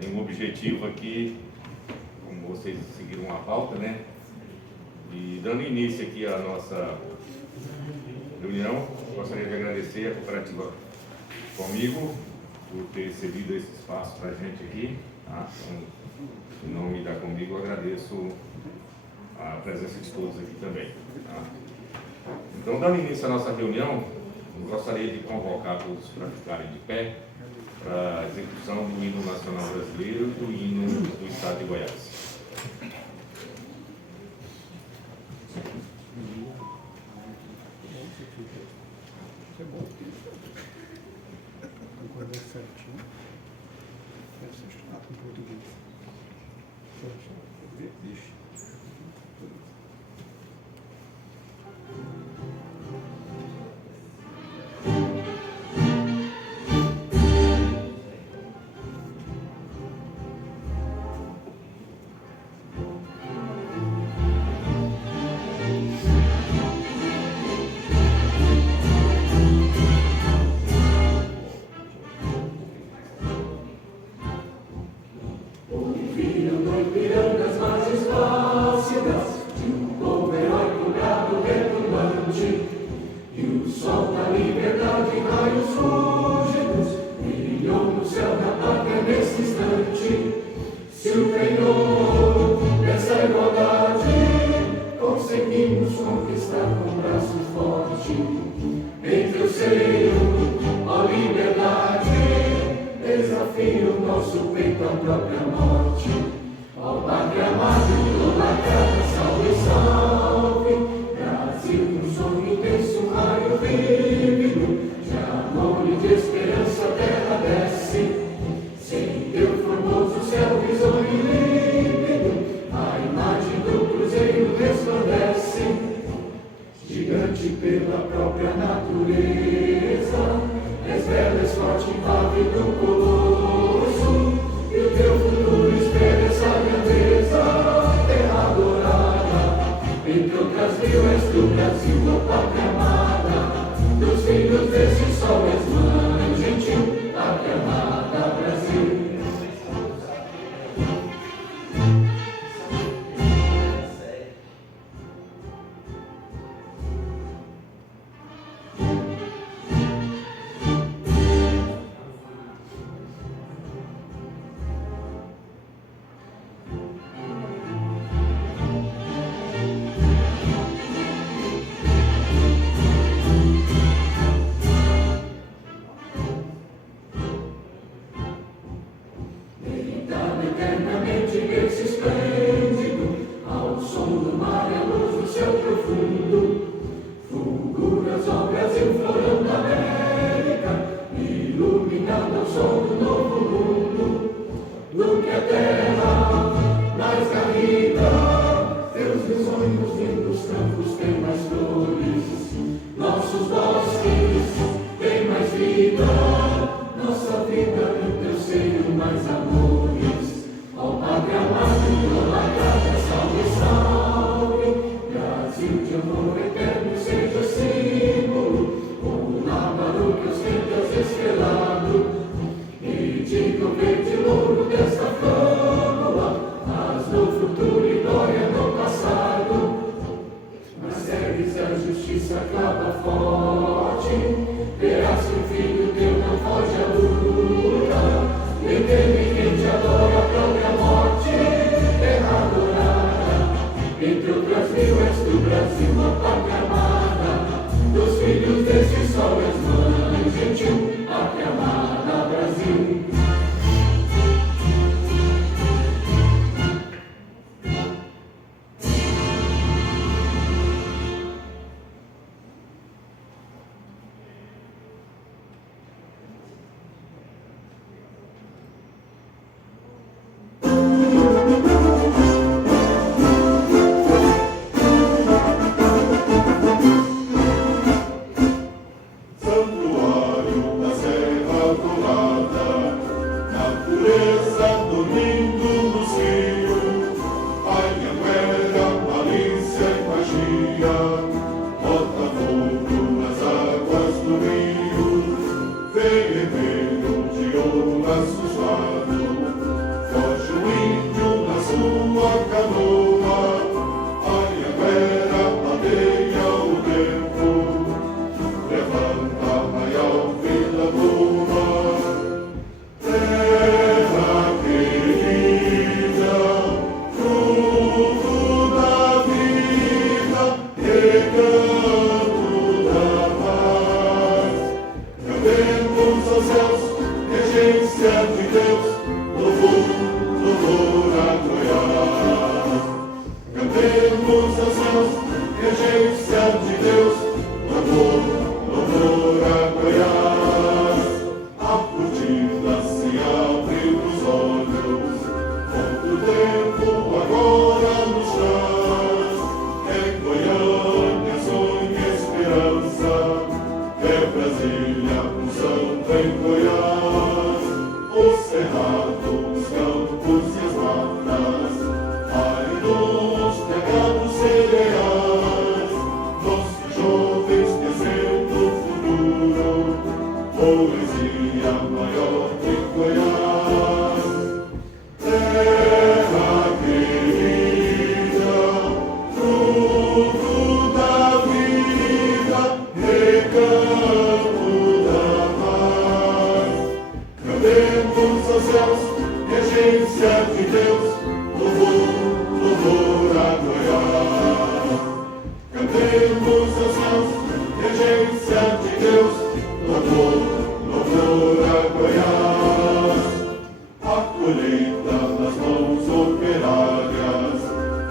Tem um objetivo aqui, como vocês seguiram uma pauta, né? E dando início aqui à nossa reunião, gostaria de agradecer a cooperativa Comigo por ter cedido esse espaço para a gente aqui. Tá? Então, em nome da Comigo, eu agradeço a presença de todos aqui também. Tá? Então, dando início à nossa reunião, eu gostaria de convocar todos para ficarem de pé para a execução do hino nacional brasileiro e do hino do Estado de Goiás. Nossa vida no teu seio mais amores, ó Pátria amada. céus, regência de Deus, louvor, louvor a Goiás. Cantemos aos céus, regência de Deus, louvor, louvor a Goiás. A colheita nas mãos operárias,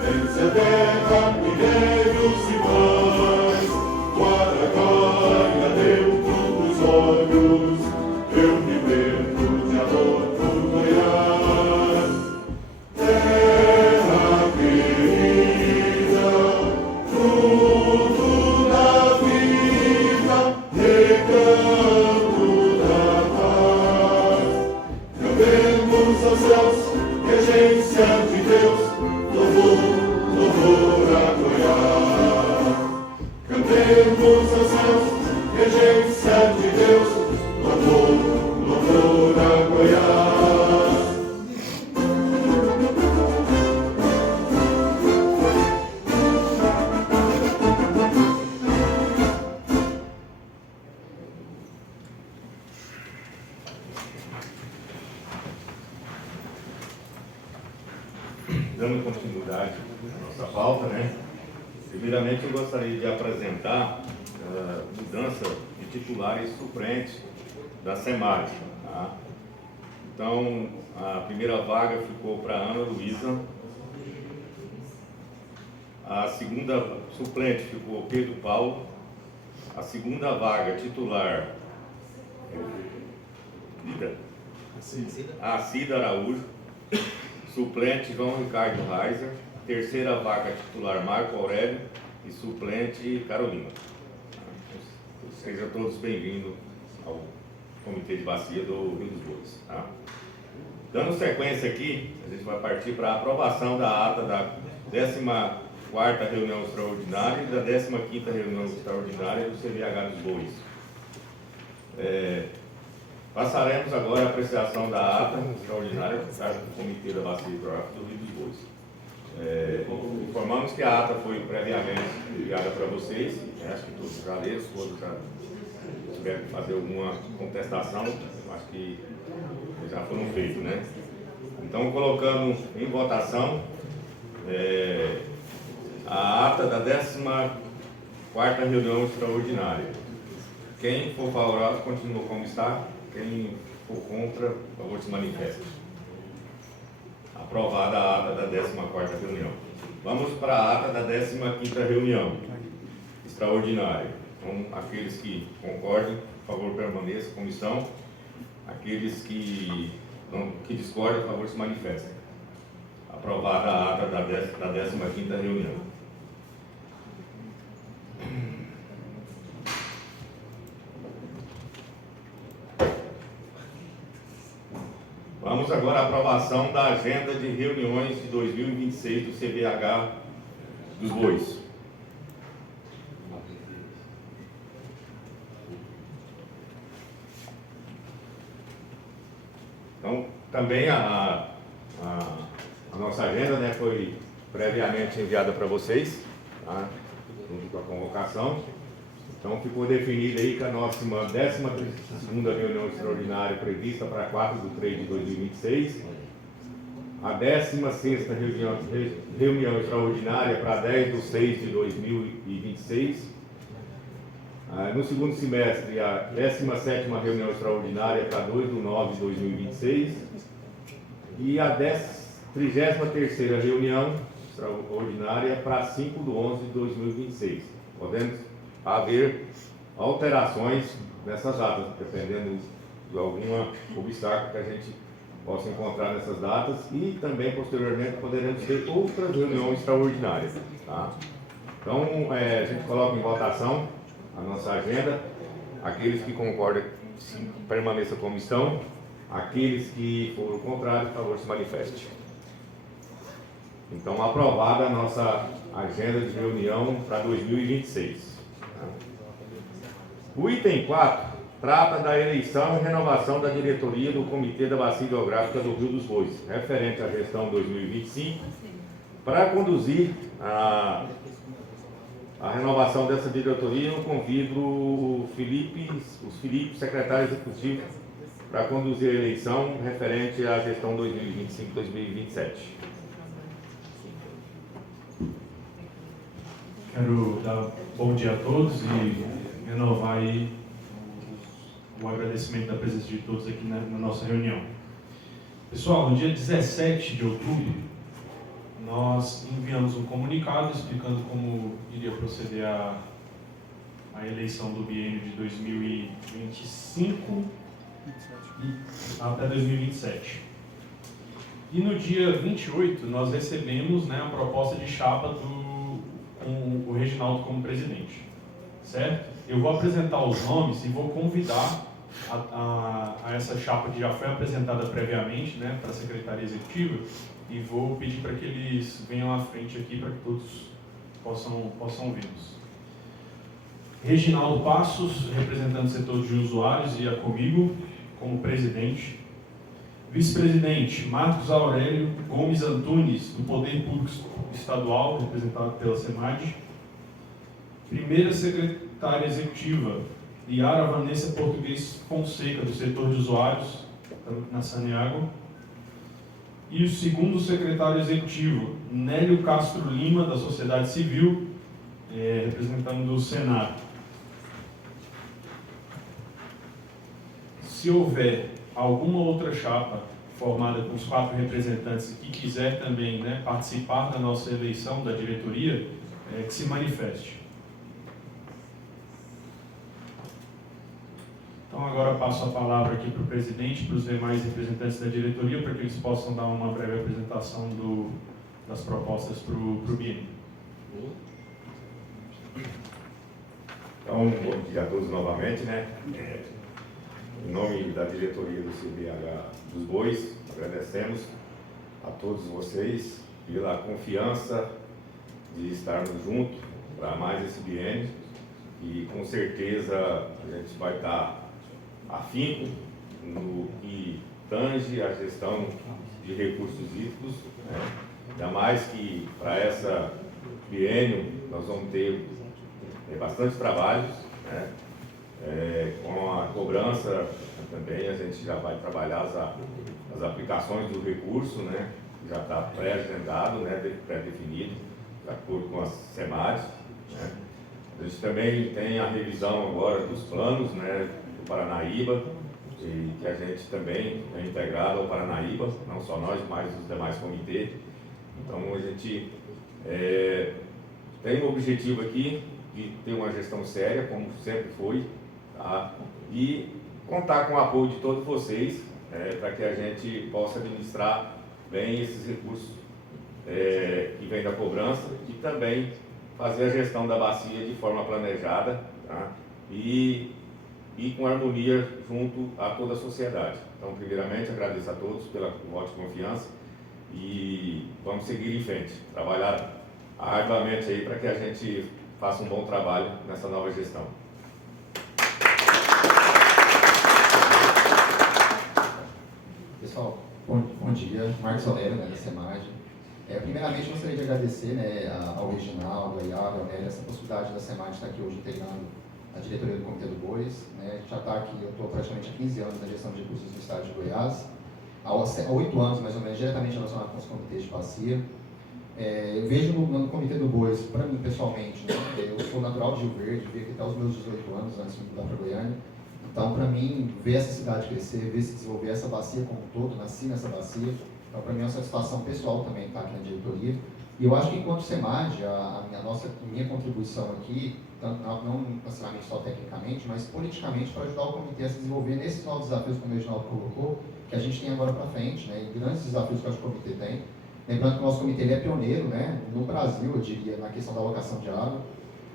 vence a terra, minérios e mais. O Araguaia dentro dos olhos, eu me perco de amor por Goiás. Terra querida, fruto da vida, recanto da paz. Cantemos aos céus, regência de Deus, louvor, louvor a Goiás. Cantemos aos céus, regência de Deus, louvor, louvor a Goiás. Dando continuidade à nossa pauta, né? Primeiramente, eu gostaria de apresentar a mudança de titulares suplentes da SEMAD. Tá? Então, a primeira vaga ficou para a Ana Luísa, a segunda suplente ficou Pedro Paulo, a segunda vaga titular Cida Araújo, suplente João Ricardo Reiser, terceira vaga titular Marco Aurélio e suplente Carolina. Sejam todos bem-vindos ao Comitê de Bacia do Rio dos Bois. Tá? Dando sequência aqui, a gente vai partir para a aprovação da ata da 14ª reunião extraordinária e da 15ª reunião extraordinária do CVH dos Bois. Passaremos agora a apreciação da ata extraordinária por parte do Comitê da Bacia Hidrográfica do Rio dos Bois. Informamos que a ata foi previamente enviada para vocês, acho que todos já leram, todos já tiveram que fazer alguma contestação, acho que já foram feitos, né? Então, colocando em votação a ata da 14ª reunião extraordinária. Quem for favorável, continua como está. Quem for contra, por favor, se manifeste. Aprovada a ata da 14ª reunião. Vamos para a ata da 15ª reunião extraordinária. Então, aqueles que concordem, por favor, permaneçam como estão. Aqueles que discordam, por favor, se manifestem. Aprovada a ata da 15ª reunião. Vamos agora à aprovação da agenda de reuniões de 2026 do CVH dos Bois. Então, também a nossa agenda, né, foi previamente enviada para vocês, tá? Junto com a convocação. Então, ficou definido aí que a nossa 12ª reunião extraordinária prevista para 4/3/2026, a 16ª reunião extraordinária para 10/6/2026, no segundo semestre, a 17ª reunião extraordinária para 2/9/2026 e a 33ª reunião extraordinária para 5/11/2026. Podemos haver alterações nessas datas, dependendo de algum obstáculo que a gente possa encontrar nessas datas, e também posteriormente poderemos ter outras reuniões extraordinárias. Tá? Então, a gente coloca em votação a nossa agenda. Aqueles que concordam, permaneçam como estão. Aqueles que foram contrários, por favor, se manifeste. Então, aprovada a nossa agenda de reunião para 2026. O item 4 trata da eleição e renovação da diretoria do Comitê da Bacia Hidrográfica do Rio dos Bois, referente à gestão 2025, para conduzir a renovação dessa diretoria. Eu convido os Felipe, secretário executivo, para conduzir a eleição referente à gestão 2025-2027. Quero dar bom dia a todos e renovar aí o agradecimento da presença de todos aqui na nossa reunião. Pessoal, no dia 17 de outubro, nós enviamos um comunicado explicando como iria proceder a eleição do biênio de 2025 até 2027. E no dia 28, nós recebemos, a proposta de chapa com o Reginaldo como presidente, certo? Eu vou apresentar os nomes e vou convidar a essa chapa que já foi apresentada previamente, para a Secretaria Executiva, e vou pedir para que eles venham à frente aqui para que todos possam vê-los. Reginaldo Passos, representante do setor de usuários, iria comigo como presidente. Vice-presidente, Marcos Aurélio Gomes Antunes, do Poder Público Estadual, representado pela SEMAD. Primeira secretária executiva, Yara Vanessa Português Fonseca, do setor de usuários, na Saneago. E o segundo secretário executivo, Nélio Castro Lima, da Sociedade Civil, representando o Senado. Se houver alguma outra chapa formada com os 4 representantes que quiser também participar da nossa eleição da diretoria, que se manifeste. Então agora passo a palavra aqui para o presidente, para os demais representantes da diretoria, para que eles possam dar uma breve apresentação das propostas para o biênio. Então, bom dia a todos novamente, Em nome da diretoria do CBH dos Bois, agradecemos a todos vocês pela confiança de estarmos juntos para mais esse biênio, e com certeza a gente vai estar afinco no que tange a gestão de recursos hídricos, Ainda mais que para essa biênio nós vamos ter bastante trabalhos, com a cobrança também a gente já vai trabalhar as aplicações do recurso, já está pré-agendado, pré-definido, de acordo com as SEMAD. A gente também tem a revisão agora dos planos, do Paranaíba, e que a gente também é integrado ao Paranaíba, não só nós, mas os demais comitês. Então a gente tem um objetivo aqui de ter uma gestão séria, como sempre foi, e contar com o apoio de todos vocês, para que a gente possa administrar bem esses recursos que vêm da cobrança, e também fazer a gestão da bacia de forma planejada, e com harmonia junto a toda a sociedade. Então, primeiramente, agradeço a todos pela voto de confiança e vamos seguir em frente, trabalhar arduamente aí para que a gente faça um bom trabalho nessa nova gestão. Pessoal, bom dia. Marcos Aurélio, da SEMAD. Primeiramente, gostaria de agradecer ao Reginaldo, a Yara, ao Nélio, essa possibilidade da SEMAD estar aqui hoje integrando a diretoria do Comitê do Bois. Já está aqui, eu estou praticamente há 15 anos na gestão de recursos do Estado de Goiás, há 8 anos mais ou menos, diretamente relacionado com os comitês de bacia. Eu vejo no Comitê do Bois, para mim pessoalmente, eu sou natural de Rio Verde, vim aqui até os meus 18 anos antes de mudar para Goiânia. Então, para mim, ver essa cidade crescer, ver se desenvolver essa bacia como um todo, nasci nessa bacia. Então, para mim é uma satisfação pessoal também estar aqui na diretoria. E eu acho que, enquanto SEMAD, a minha contribuição aqui, não necessariamente só tecnicamente, mas politicamente, para ajudar o comitê a se desenvolver nesses novos desafios, como o Reginaldo colocou, que a gente tem agora para frente, e grandes desafios que eu acho que o comitê tem. Lembrando que o nosso comitê ele é pioneiro, no Brasil, eu diria, na questão da alocação de água.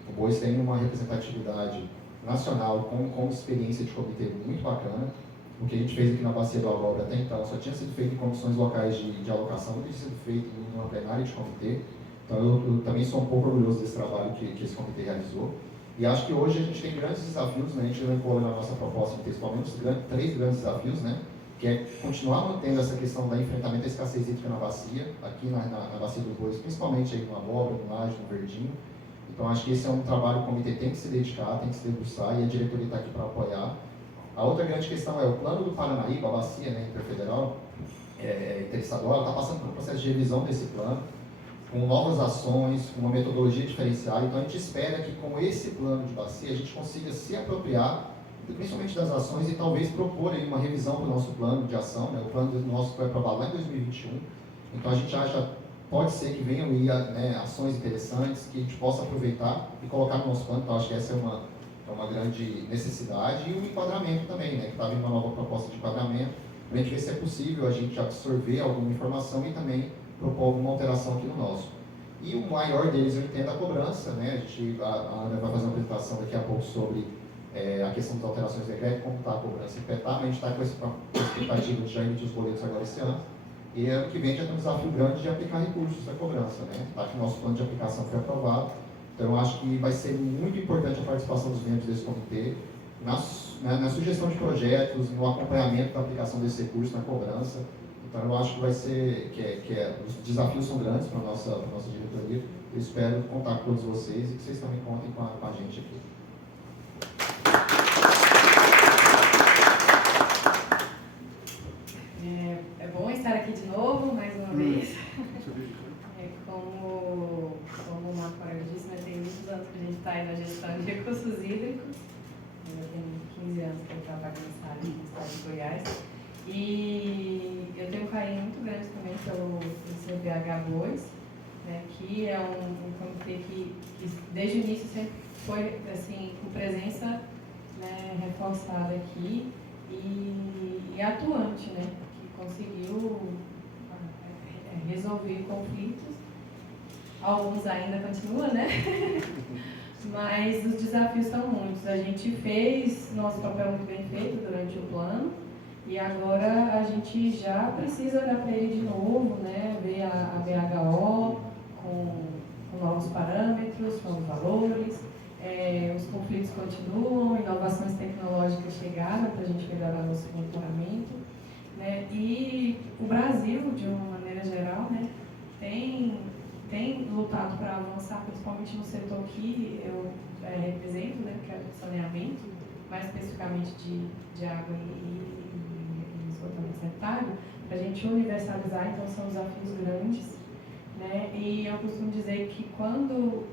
O Bois tem uma representatividade nacional com experiência de comitê muito bacana. O que a gente fez aqui na Bacia do Algobre até então só tinha sido feito em comissões locais de alocação, não tinha sido feito numa plenária de comitê. Então eu também sou um pouco orgulhoso desse trabalho que esse comitê realizou. E acho que hoje a gente tem grandes desafios, a gente elencou na nossa proposta de texto, pelo menos 3 grandes desafios, que é continuar mantendo essa questão do enfrentamento da escassez hídrica na bacia, aqui na Bacia do Bois, principalmente aí no Abóbora, no Laje, no Verdinho. Então acho que esse é um trabalho que o comitê tem que se dedicar, tem que se debruçar, e a diretoria está aqui para apoiar. A outra grande questão é o plano do Paranaíba, a bacia, né, interfederal, interestadual, está passando por um processo de revisão desse plano, com novas ações, com uma metodologia diferenciada. Então a gente espera que com esse plano de bacia a gente consiga se apropriar, principalmente das ações, e talvez propor aí uma revisão do nosso plano de ação, né? O plano nosso foi aprovado lá em 2021, então a gente acha, pode ser que venham aí, né, ações interessantes que a gente possa aproveitar e colocar no nosso plano. Então acho que essa é uma grande necessidade, e o enquadramento também, né, que está vindo uma nova proposta de enquadramento, para a gente ver se é possível a gente absorver alguma informação e também propor alguma alteração aqui no nosso. E o maior deles, eu entendo, a cobrança, né? A Ana vai fazer uma apresentação daqui a pouco sobre a questão das alterações de decreto, como está a cobrança implementar, mas a gente está com a expectativa de já emitir os boletos agora esse ano, e ano que vem já tem um desafio grande de aplicar recursos da cobrança, né? Tá, que o nosso plano de aplicação foi aprovado, então eu acho que vai ser muito importante a participação dos membros desse comitê, na sugestão de projetos, no acompanhamento da aplicação desse recurso, na cobrança. Então eu acho que vai ser, os desafios são grandes para a nossa diretoria. Eu espero contar com todos vocês e que vocês também contem com a gente aqui. É bom estar aqui de novo, mais uma vez. Como o Marco Aurélio disse, né, tem muitos anos que a gente está aí na gestão de recursos hídricos. Eu tenho 15 anos que eu trabalho nessa área no estado de Goiás. E eu tenho um carinho muito grande também pelo CBH2, né, que é um comitê que desde o início sempre foi assim, com presença, né, reforçada aqui e atuante, né, que conseguiu resolver conflitos. Alguns ainda continuam, né? Mas os desafios são muitos. A gente fez nosso papel muito bem feito durante o plano, e agora a gente já precisa olhar para ele de novo, né? Ver a BHO com novos parâmetros, novos valores. Os conflitos continuam, inovações tecnológicas chegaram para a gente melhorar nosso monitoramento, né? E o Brasil, de uma maneira geral, né, tem lutado para avançar, principalmente no setor que eu represento, né, que é o saneamento, mais especificamente de água e esgotamento sanitário, para a gente universalizar. Então são desafios grandes, né? E eu costumo dizer que quando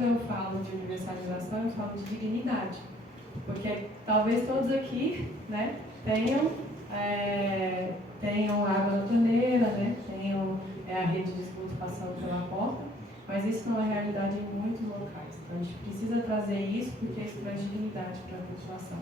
eu falo de universalização, eu falo de dignidade, porque talvez todos aqui, né, tenham água na torneira, né, tenham a rede de esgoto passando pela porta, mas isso não é realidade em muitos locais. Então a gente precisa trazer isso, porque isso traz dignidade para a população.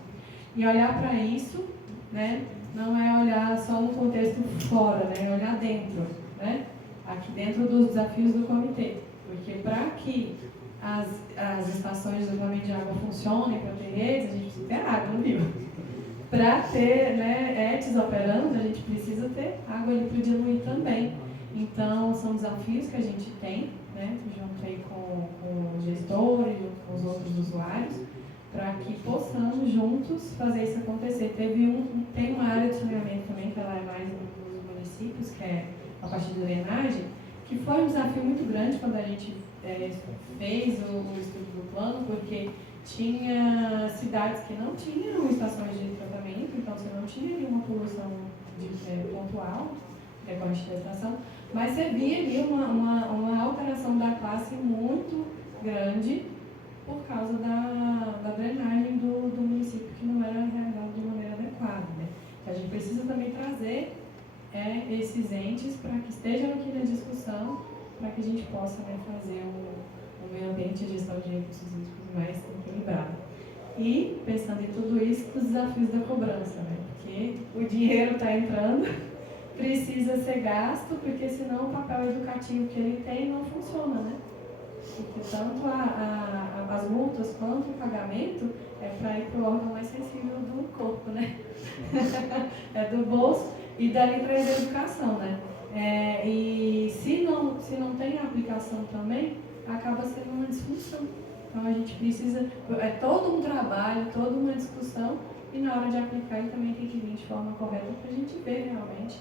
E olhar para isso, né, não é olhar só no contexto fora, né, é olhar dentro, né, aqui dentro dos desafios do comitê. Porque para que as estações de esgotamento de água funcionem, para ter redes, a gente precisa ter água no rio. Para ter, né, ETs operando, a gente precisa ter água ali para diluir também. Então, são desafios que a gente tem, né, junto aí com os gestores, junto com os outros usuários, para que possamos juntos fazer isso acontecer. Tem uma área de saneamento também, que ela é mais nos municípios, que é a parte de drenagem, que foi um desafio muito grande quando a gente fez o estudo do plano, porque tinha cidades que não tinham estações de tratamento, então você não tinha ali uma poluição pontual, decorrente da estação, mas você via ali uma alteração da classe muito grande por causa da drenagem do município, que não era realizada de maneira adequada, né? Então a gente precisa também trazer esses entes para que estejam aqui na discussão, para que a gente possa, né, fazer o meio ambiente e a gestão de recursos hídricos mais equilibrado. E, pensando em tudo isso, os desafios da cobrança, né? Porque o dinheiro está entrando, precisa ser gasto, porque senão o papel educativo que ele tem não funciona, né? Porque tanto as multas quanto o pagamento é para ir para o órgão mais sensível do corpo, né? É do bolso, e dali traz a educação, né? E se não tem aplicação também, acaba sendo uma disfunção. Então a gente precisa, todo um trabalho, toda uma discussão, e na hora de aplicar ele também tem que vir de forma correta para a gente ver realmente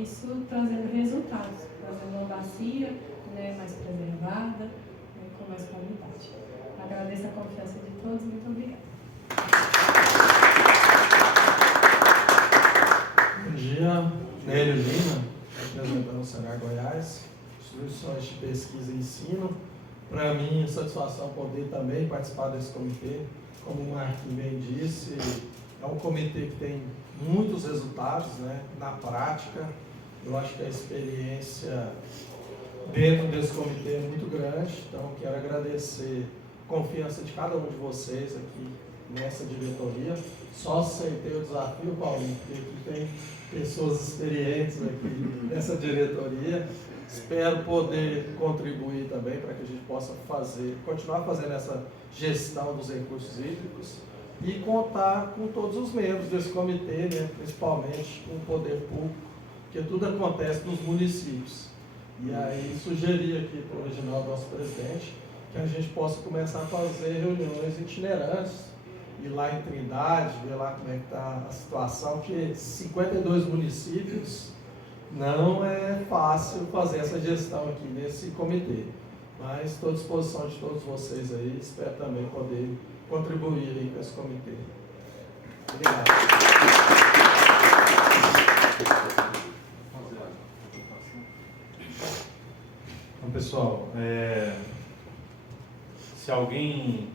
isso trazendo resultados, trazendo uma bacia, né, mais preservada, com mais qualidade. Agradeço a confiança de todos, muito obrigada. Severina, representando o Senar Goiás, instituições de pesquisa e ensino. Para mim, é satisfação poder também participar desse comitê. Como o Marquinhos bem disse, é um comitê que tem muitos resultados, né, na prática. Eu acho que a experiência dentro desse comitê é muito grande, então quero agradecer a confiança de cada um de vocês aqui nessa diretoria. Só aceitei o desafio, Paulinho, porque aqui tem pessoas experientes aqui nessa diretoria. Espero poder contribuir também para que a gente possa continuar fazendo essa gestão dos recursos hídricos e contar com todos os membros desse comitê, né, principalmente com o poder público, porque tudo acontece nos municípios. E aí sugeri aqui para o Reginaldo, nosso presidente, que a gente possa começar a fazer reuniões itinerantes, ir lá em Trindade, ver lá como é que está a situação, porque 52 municípios não é fácil fazer essa gestão aqui nesse comitê. Mas estou à disposição de todos vocês aí, espero também poder contribuir aí com esse comitê. Obrigado. Então, pessoal, se alguém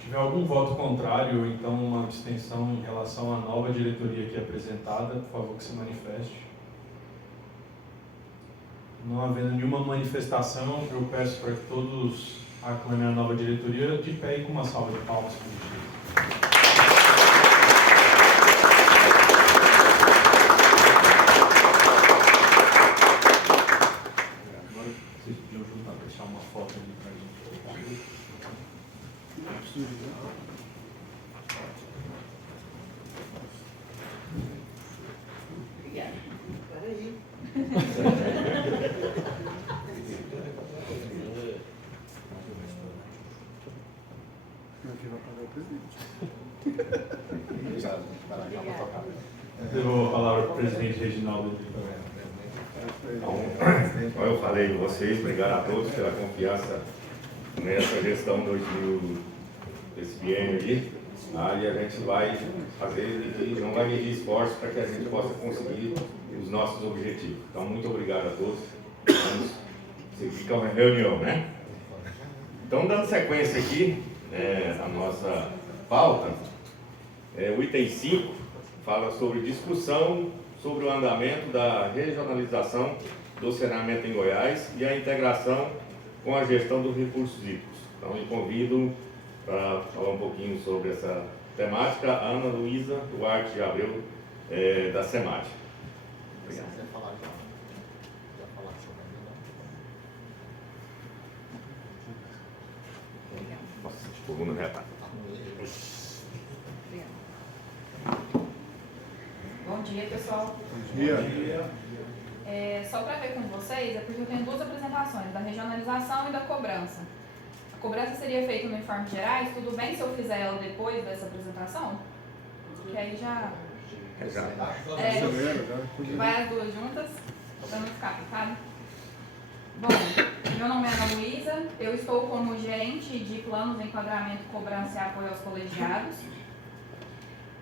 tiver algum voto contrário ou então uma abstenção em relação à nova diretoria aqui apresentada, por favor que se manifeste. Não havendo nenhuma manifestação, eu peço para que todos aclamem a nova diretoria de pé e com uma salva de palmas. Agora vocês podiam juntar, deixar uma foto ali para a gente. Obrigada. Peraí. Obrigado. Eu dou a palavra para o presidente Reginaldo. Então, como eu falei com vocês, obrigado a todos pela confiança nessa gestão desse biênio aí. E a gente vai fazer e não vai medir esforços para que a gente possa conseguir os nossos objetivos. Então, muito obrigado a todos. Vamos seguir com a reunião, né? Então, dando sequência aqui, a nossa pauta, o item 5 fala sobre discussão sobre o andamento da regionalização do saneamento em Goiás e a integração com a gestão dos recursos hídricos. Então, eu convido para falar um pouquinho sobre essa temática a Ana Luísa Duarte de Abreu, da SEMAD. Obrigado. Nossa, tipo, no reta. Bom dia, pessoal. Bom dia. Só para ver com vocês, é porque eu tenho duas apresentações, da regionalização e da cobrança. A cobrança seria feita no informe gerais, tudo bem se eu fizer ela depois dessa apresentação? Que aí já... vai as duas juntas, para não ficar picado. Bom, meu nome é Ana Luísa, eu estou como gerente de planos de enquadramento, cobrança e apoio aos colegiados.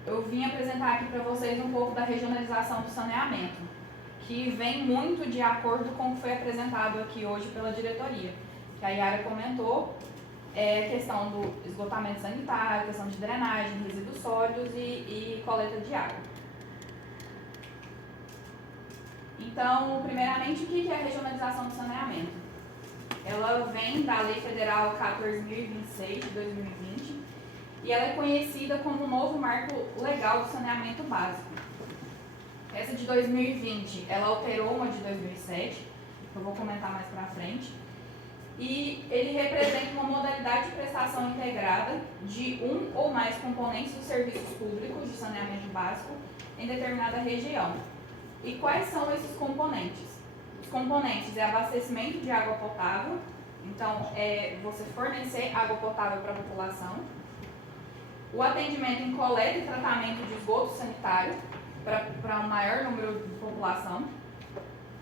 Eu vim apresentar aqui para vocês um pouco da regionalização do saneamento, que vem muito de acordo com o que foi apresentado aqui hoje pela diretoria. Que a Yara comentou, a questão do esgotamento sanitário, questão de drenagem, resíduos sólidos e coleta de água. Então, primeiramente, o que é a regionalização do saneamento? Ela vem da Lei Federal 14.026 de 2020 e ela é conhecida como o novo marco legal do saneamento básico. Essa de 2020, ela alterou uma de 2007, que eu vou comentar mais pra frente. E ele representa uma modalidade de prestação integrada de um ou mais componentes dos serviços públicos de saneamento básico em determinada região. E quais são esses componentes? Os componentes é abastecimento de água potável, então é você fornecer água potável para a população, o atendimento em coleta e tratamento de esgoto sanitário para um maior número de população,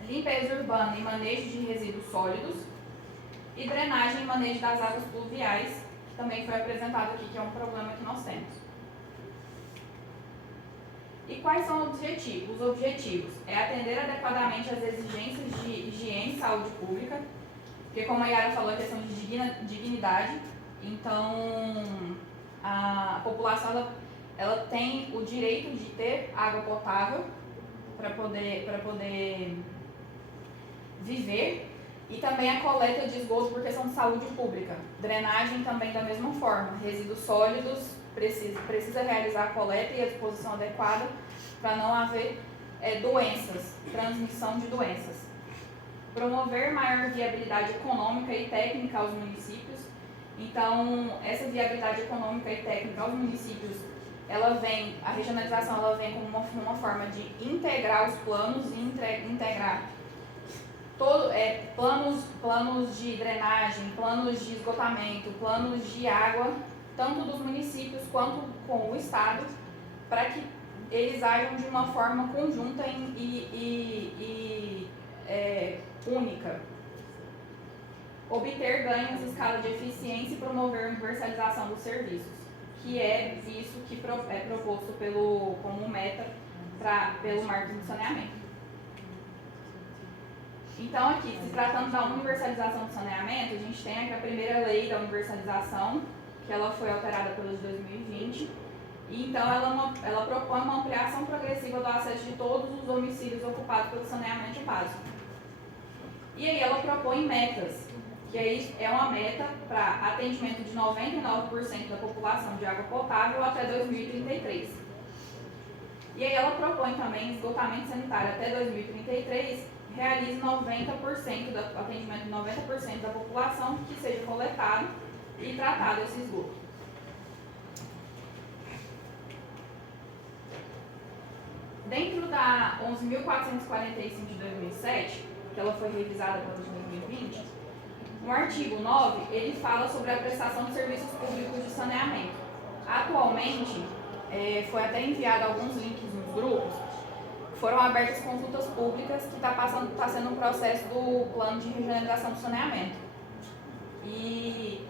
limpeza urbana e manejo de resíduos sólidos, e drenagem e manejo das águas pluviais, que também foi apresentado aqui, que é um problema que nós temos. E quais são os objetivos? Os objetivos é atender adequadamente às exigências de higiene e saúde pública, porque como a Yara falou, a questão de dignidade, então a população ela tem o direito de ter água potável para poder viver, e também a coleta de esgoto por questão de saúde pública. Drenagem também da mesma forma, resíduos sólidos precisa realizar a coleta e a disposição adequada para não haver doenças, transmissão de doenças. Promover maior viabilidade econômica e técnica aos municípios. Então, essa viabilidade econômica e técnica aos municípios, a regionalização ela vem como uma forma de integrar os planos e integrar planos de drenagem, planos de esgotamento, planos de água, tanto dos municípios quanto com o Estado, para que eles ajam de uma forma conjunta e única. Obter ganhos em escala de eficiência e promover a universalização dos serviços, que é isso que é proposto como meta pelo marco de saneamento. Então, aqui, se tratando da universalização do saneamento, a gente tem aqui a primeira lei da universalização, que ela foi alterada pela de 2020, e então ela propõe uma ampliação progressiva do acesso de todos os domicílios ocupados pelo saneamento básico. E aí ela propõe metas, que aí é uma meta para atendimento de 99% da população de água potável até 2033. E aí ela propõe também esgotamento sanitário até 2033, realize 90% atendimento de 90% da população que seja coletado e tratado esse esgoto. Dentro da 11.445 de 2007, que ela foi revisada pela de 2020, no artigo 9, ele fala sobre a prestação de serviços públicos de saneamento. Atualmente, foi até enviado alguns links nos grupos, foram abertas consultas públicas que está sendo um processo do plano de regionalização do saneamento. E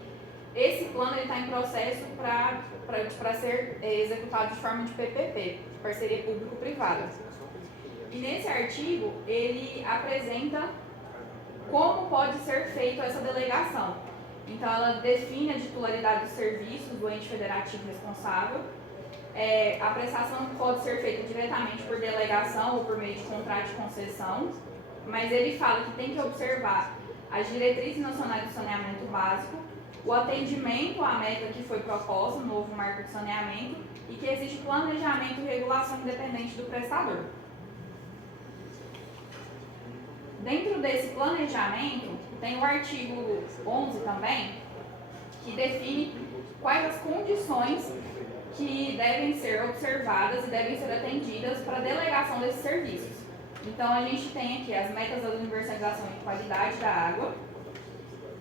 esse plano está em processo para ser executado de forma de PPP, parceria público-privada. E nesse artigo, ele apresenta como pode ser feita essa delegação. Então, ela define a titularidade dos serviços do ente federativo responsável. A prestação pode ser feita diretamente por delegação ou por meio de contrato de concessão, mas ele fala que tem que observar as diretrizes nacionais do saneamento básico, o atendimento à meta que foi proposta no novo marco de saneamento e que existe planejamento e regulação independente do prestador. Dentro desse planejamento, tem o artigo 11 também, que define quais as condições que devem ser observadas e devem ser atendidas para a delegação desses serviços. Então, a gente tem aqui as metas da universalização e qualidade da água,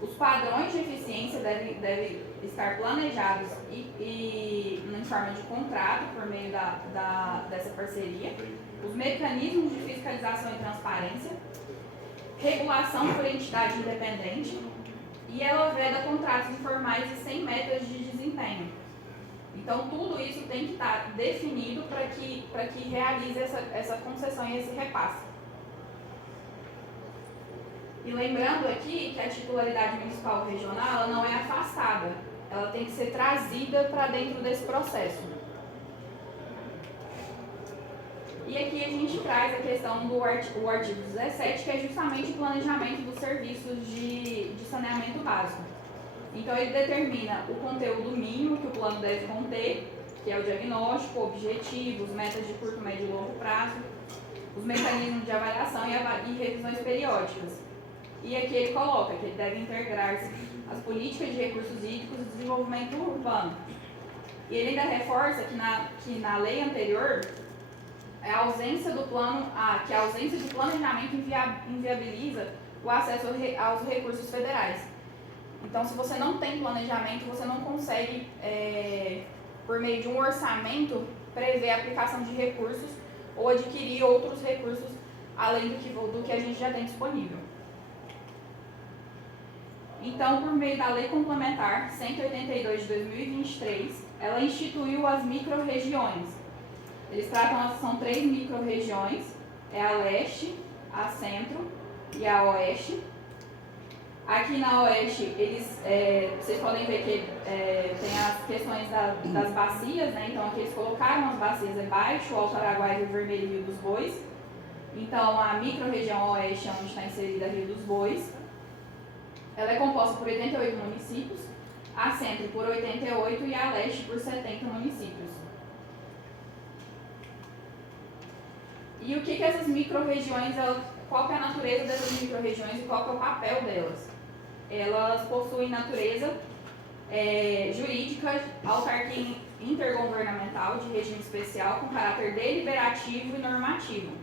os padrões de eficiência devem estar planejados e em forma de contrato por meio dessa parceria, os mecanismos de fiscalização e transparência, regulação por entidade independente, e ela veda contratos informais e sem metas de desempenho. Então, tudo isso tem que estar definido para que realize essa concessão e esse repasse. E lembrando aqui que a titularidade municipal regional ela não é afastada, ela tem que ser trazida para dentro desse processo. E aqui a gente traz a questão do artigo 17, que é justamente o planejamento dos serviços de saneamento básico. Então, ele determina o conteúdo mínimo que o plano deve conter, que é o diagnóstico, objetivos, metas de curto, médio e longo prazo, os mecanismos de avaliação e revisões periódicas. E aqui ele coloca que ele deve integrar-se as políticas de recursos hídricos e desenvolvimento urbano. E ele ainda reforça que na lei anterior, a ausência do plano, que a ausência de planejamento inviabiliza o acesso aos recursos federais. Então, se você não tem planejamento, você não consegue, por meio de um orçamento, prever a aplicação de recursos ou adquirir outros recursos além do que a gente já tem disponível. Então, por meio da Lei Complementar 182 de 2023, ela instituiu as micro-regiões. Eles tratam, são 3 micro-regiões, é a leste, a centro e a oeste. Aqui na oeste, vocês podem ver que tem as questões das bacias, né? Então aqui eles colocaram as bacias abaixo, o Alto Araguaia, Rio Vermelho e Rio dos Bois. Então a micro-região oeste é onde está inserida Rio dos Bois. Ela é composta por 88 municípios, a centro por 88 e a leste por 70 municípios. E o que essas micro-regiões, qual que é a natureza dessas micro-regiões e qual que é o papel delas? Elas possuem natureza jurídica, autarquia intergovernamental de regime especial com caráter deliberativo e normativo,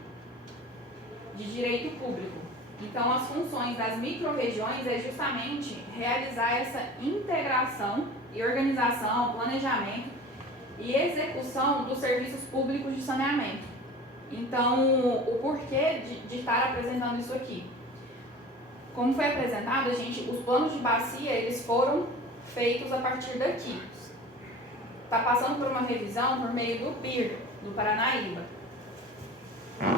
de direito público. Então, as funções das micro-regiões é justamente realizar essa integração e organização, planejamento e execução dos serviços públicos de saneamento. Então, o porquê de estar apresentando isso aqui? Como foi apresentado, os planos de bacia, eles foram feitos a partir daqui. Está passando por uma revisão por meio do PIR, do Paranaíba.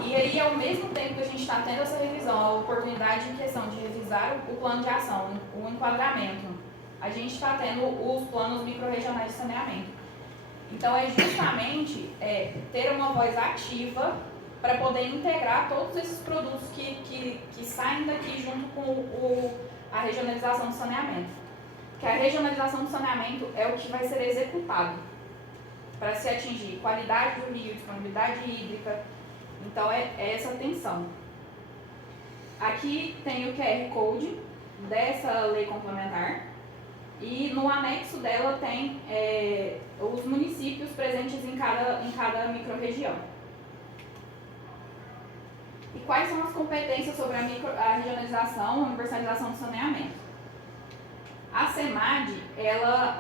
E aí, ao mesmo tempo que a gente está tendo essa revisão, a oportunidade em questão de revisar o plano de ação, o enquadramento, a gente está tendo os planos micro-regionais de saneamento. Então, é justamente ter uma voz ativa para poder integrar todos esses produtos que saem daqui junto com a regionalização do saneamento. Que a regionalização do saneamento é o que vai ser executado para se atingir qualidade do rio, disponibilidade hídrica. Então, é essa atenção. Aqui tem o QR Code dessa lei complementar e no anexo dela tem os municípios presentes em cada micro-região. E quais são as competências sobre a regionalização e universalização do saneamento? A SEMAD,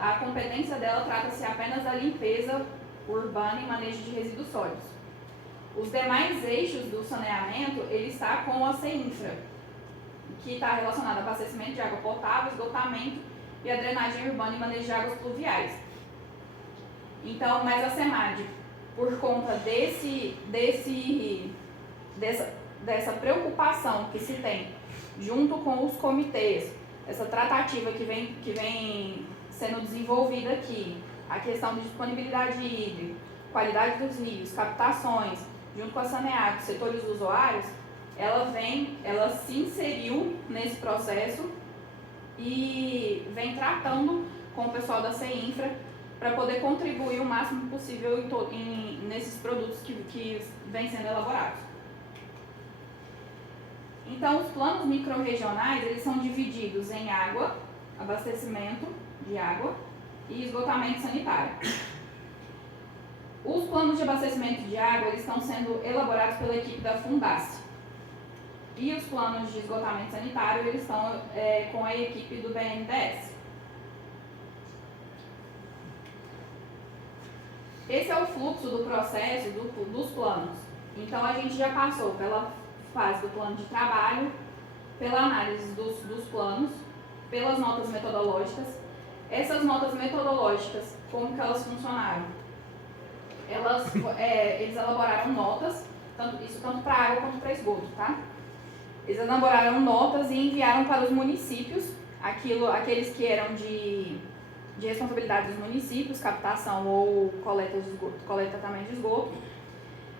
a competência dela trata-se apenas da limpeza urbana e manejo de resíduos sólidos. Os demais eixos do saneamento, ele está com a CEINFRA, que está relacionado ao abastecimento de água potável, esgotamento e a drenagem urbana e manejo de águas pluviais. Então, mas a SEMAD, por conta dessa preocupação que se tem junto com os comitês, essa tratativa que vem sendo desenvolvida aqui, a questão de disponibilidade hídrica, qualidade dos rios, captações, junto com a Saneag, setores usuários, ela se inseriu nesse processo e vem tratando com o pessoal da CEINFRA para poder contribuir o máximo possível nesses produtos que vêm sendo elaborados. Então, os planos micro-regionais, eles são divididos em água, abastecimento de água e esgotamento sanitário. Os planos de abastecimento de água, eles estão sendo elaborados pela equipe da Fundace. E os planos de esgotamento sanitário, eles estão com a equipe do BNDES. Esse é o fluxo do processo dos planos. Então, a gente já passou pela fase do plano de trabalho, pela análise dos planos, pelas notas metodológicas. Essas notas metodológicas, como que elas funcionaram? Eles elaboraram notas, tanto para água quanto para esgoto, tá? Eles elaboraram notas e enviaram para os municípios, aqueles que eram de responsabilidade dos municípios, captação ou coleta também de esgoto,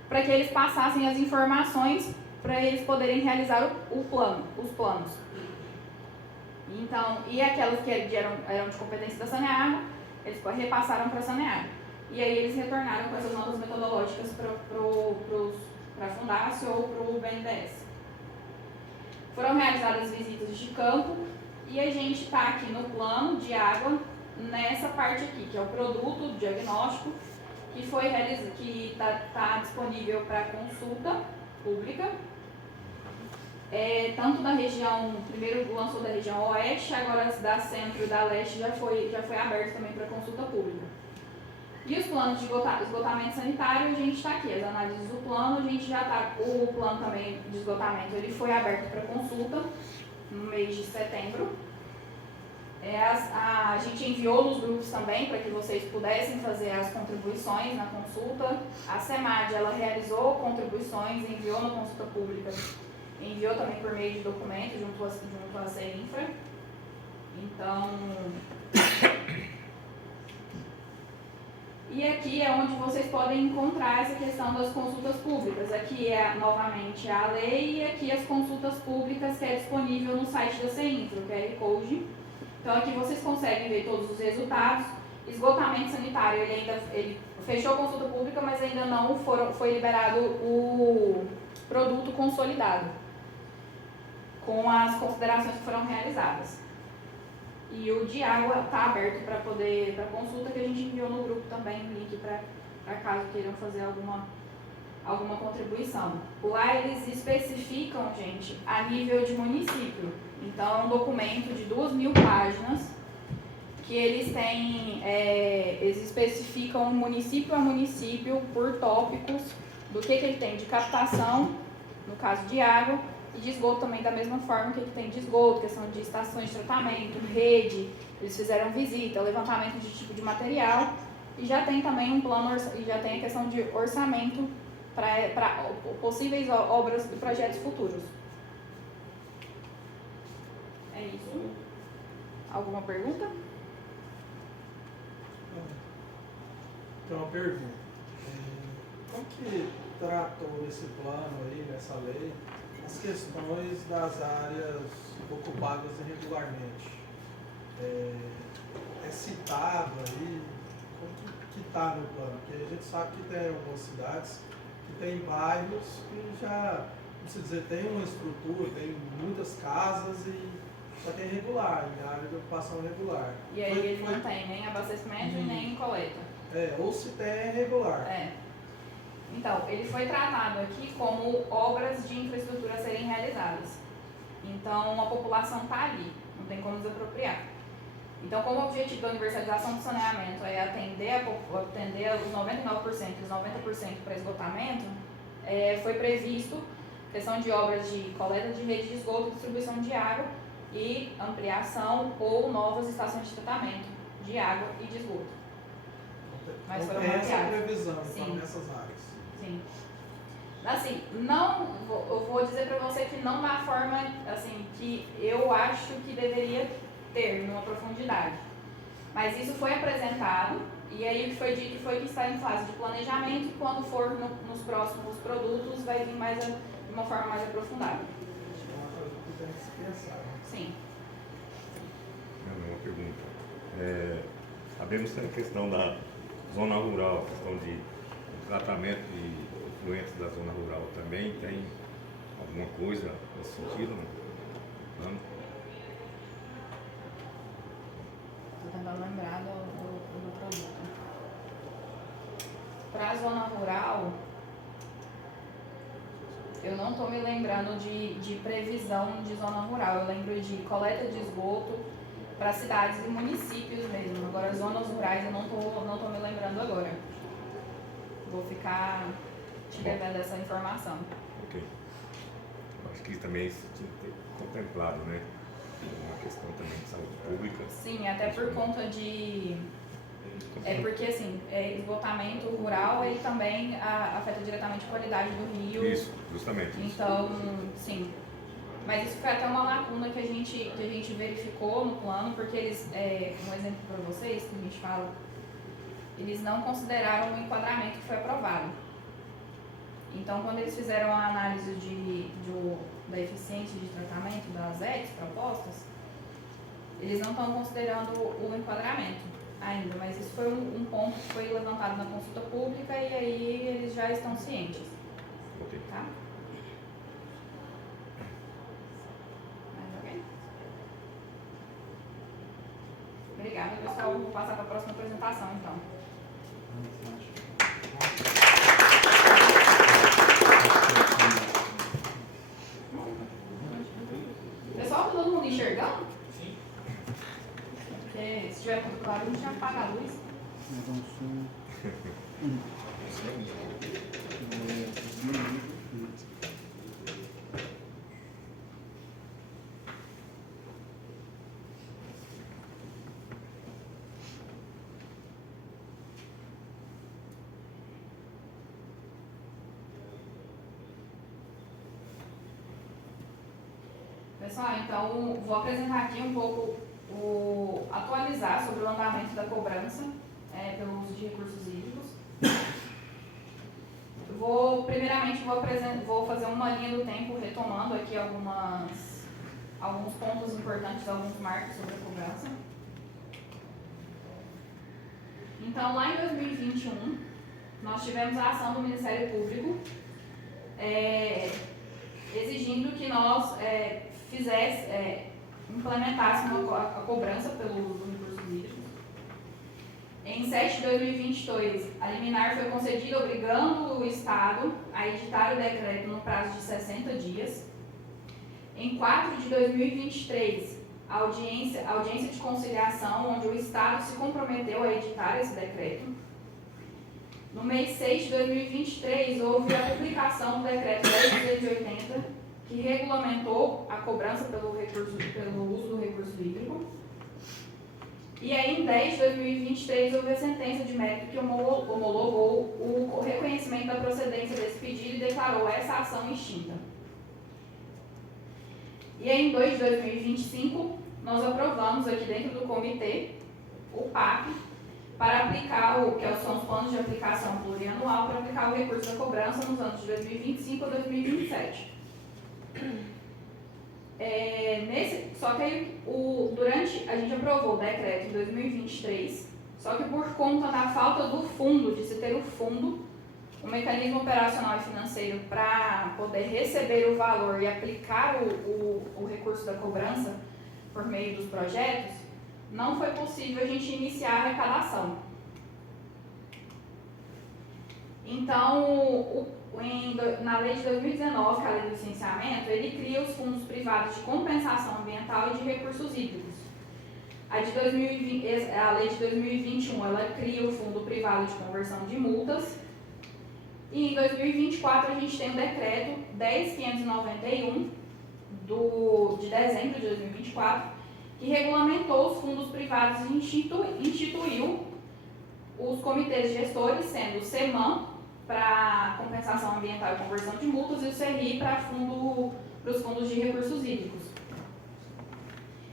para que eles passassem as informações para eles poderem realizar os planos. Então, e aquelas que eram de competência da Saneag, eles repassaram para a Saneag. E aí eles retornaram com essas notas metodológicas para a Fundace ou para o BNDES. Foram realizadas visitas de campo e a gente está aqui no plano de água, nessa parte aqui, que é o produto, o diagnóstico, que está disponível para consulta pública. Tanto da região, primeiro lançou da região oeste, agora da centro e da leste já foi aberto também para consulta pública. E os planos de esgotamento sanitário, a gente está aqui, as análises do plano, a gente já está, o plano também de esgotamento, ele foi aberto para consulta no mês de setembro. A gente enviou nos grupos também para que vocês pudessem fazer as contribuições na consulta. A SEMAD, ela realizou contribuições, enviou na consulta pública, enviou também por meio de documentos junto à CEINFRA. Então, e aqui é onde vocês podem encontrar essa questão das consultas públicas. Aqui é novamente a lei e aqui as consultas públicas que é disponível no site da CEINFRA, o QR Code. Então aqui vocês conseguem ver todos os resultados. Esgotamento sanitário, ele fechou a consulta pública, mas ainda não foi liberado o produto consolidado, com as considerações que foram realizadas. E o de água está aberto para consulta, que a gente enviou no grupo também, o link para caso queiram fazer alguma contribuição. Lá eles especificam, gente, a nível de município. Então é um documento de 2.000 páginas que eles têm, eles especificam município a município por tópicos do que ele tem de captação, no caso de água, e de esgoto também da mesma forma, o que tem de esgoto, questão de estações de tratamento, rede, eles fizeram visita, levantamento de tipo de material, e já tem também um plano, e já tem a questão de orçamento para possíveis obras e projetos futuros. É isso. Alguma pergunta? Tem uma pergunta. Como que tratou esse plano aí, nessa lei, as questões das áreas ocupadas irregularmente? É citado aí, como que está no plano? Porque a gente sabe que tem algumas cidades que tem bairros que já, não sei dizer, tem uma estrutura, tem muitas casas só que é irregular, em área de ocupação irregular. E aí ele não tem nem abastecimento e nem coleta. Ou se tem é irregular. Então, ele foi tratado aqui como obras de infraestrutura a serem realizadas. Então, a população está ali, não tem como desapropriar. Então, como o objetivo da universalização do saneamento é atender os 99% e os 90% para esgotamento, foi previsto questão de obras de coleta de rede de esgoto, distribuição de água e ampliação ou novas estações de tratamento de água e de esgoto. Mas foram essa mapeadas. previsão Sim. nessas áreas. Sim. Assim, eu vou dizer para você que não da forma assim, que eu acho que deveria ter, numa profundidade. Mas isso foi apresentado, e aí o que foi dito foi que está em fase de planejamento, e quando for nos próximos produtos vai vir de uma forma mais aprofundada. É uma coisa que tem que se pensar. Sim. Uma pergunta. Sabemos que a questão da zona rural, a questão de tratamento de influentes da zona rural também tem alguma coisa nesse sentido? Não? Estou tentando lembrar do produto. Para a zona rural, eu não estou me lembrando de previsão de zona rural. Eu lembro de coleta de esgoto para cidades e municípios mesmo. Agora, zonas rurais eu não tô me lembrando agora. Vou ficar te devendo essa informação. Ok. Acho que isso também tinha que ter contemplado, né? Uma questão também de saúde pública. Sim, até por conta de... porque assim, esgotamento rural, ele também afeta diretamente a qualidade do rio. Isso, justamente. Então, sim. Mas isso foi até uma lacuna que a gente verificou no plano, porque eles, um exemplo para vocês, que a gente fala, eles não consideraram o enquadramento que foi aprovado. Então, quando eles fizeram a análise da eficiência de tratamento das ETs propostas, eles não estão considerando o enquadramento ainda, mas isso foi um ponto que foi levantado na consulta pública e aí eles já estão cientes. Ok. Tá? Mais alguém? Obrigada, pessoal. Vou passar para a próxima apresentação, então. Pessoal, tá todo mundo enxergando? Sim. Porque se tiver muito claro, a gente já apaga a luz. Pessoal, então vou apresentar aqui um pouco, atualizar sobre o andamento da cobrança pelo uso de recursos hídricos. Primeiramente, vou fazer uma linha do tempo retomando aqui alguns pontos importantes, alguns marcos sobre a cobrança. Então, lá em 2021, nós tivemos a ação do Ministério Público exigindo que nós implementássemos a cobrança pelo uso do recurso hídrico. Em 7 de 2022, a liminar foi concedida obrigando o Estado a editar o decreto no prazo de 60 dias. Em 4 de 2023, a audiência de conciliação, onde o Estado se comprometeu a editar esse decreto. No mês 6 de 2023, houve a publicação do decreto 10.280, que regulamentou a cobrança pelo uso do recurso hídrico. E aí, em 10 de 2023, houve a sentença de mérito que homologou o reconhecimento da procedência desse pedido e declarou essa ação extinta. E aí, em 2 de 2025, nós aprovamos aqui dentro do comitê o PAP para aplicar são os planos de aplicação plurianual para aplicar o recurso da cobrança nos anos de 2025 a 2027. Só que aí, a gente aprovou o decreto em 2023, só que por conta da falta do fundo, de se ter o fundo, o mecanismo operacional e financeiro para poder receber o valor e aplicar o recurso da cobrança por meio dos projetos, não foi possível a gente iniciar a arrecadação. Então, na lei de 2019, que é a lei do licenciamento, ele cria os fundos privados de compensação ambiental e de recursos hídricos. A lei de 2021, ela cria o fundo privado de conversão de multas. E em 2024, a gente tem o decreto 10.591, de dezembro de 2024, que regulamentou os fundos privados e instituiu os comitês gestores, sendo o CEMAM, para compensação ambiental e conversão de multas, e o CERRI para os fundos de recursos hídricos.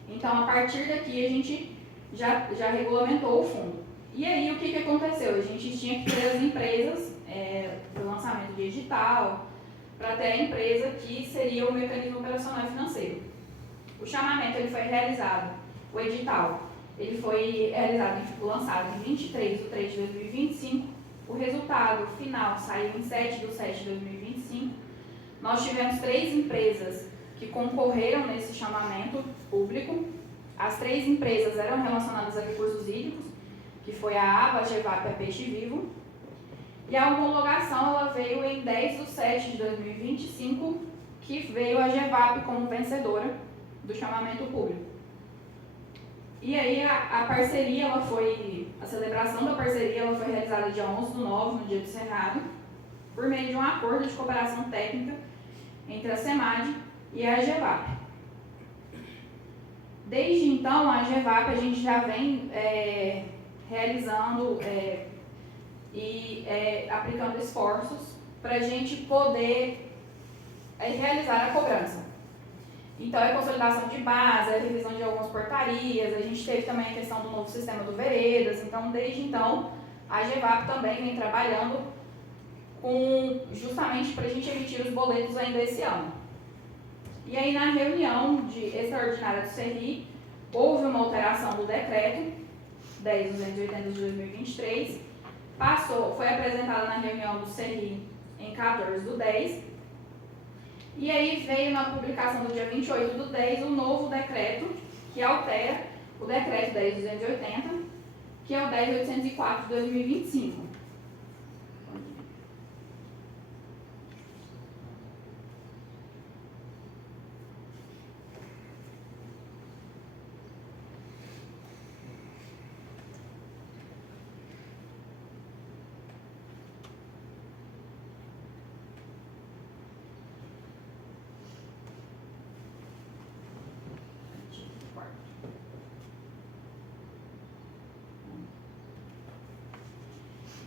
Então, a partir daqui, a gente já regulamentou o fundo. E aí, o que aconteceu? A gente tinha que ter as empresas para o lançamento de edital, para ter a empresa que seria o mecanismo operacional e financeiro. O chamamento ele foi realizado, o edital, ele foi lançado em 23 de 3 de 2025, o resultado final saiu em 7 de 7 de 2025. Nós tivemos 3 empresas que concorreram nesse chamamento público. As 3 empresas eram relacionadas a recursos hídricos, que foi a ABA, a GEVAP e a Peixe Vivo. E a homologação ela veio em 10 de 7 de 2025, que veio a GEVAP como vencedora do chamamento público. E aí a parceria, a celebração da parceria ela foi realizada dia 11/9, no dia do Cerrado, por meio de um acordo de cooperação técnica entre a CEMAD e a GEVAP. Desde então, a GEVAP a gente já vem realizando e aplicando esforços para a gente poder realizar a cobrança. Então, é consolidação de base, é revisão de algumas portarias, a gente teve também a questão do novo sistema do Veredas. Então, desde então, a GEVAP também vem trabalhando justamente para a gente emitir os boletos ainda esse ano. E aí, na reunião extraordinária do CERRI, houve uma alteração do decreto 10.280 de 2023, foi apresentada na reunião do CERRI em 14/10, e aí veio na publicação do dia 28/10 o novo decreto, que altera o decreto 10.280, que é o 10.804 de 2025.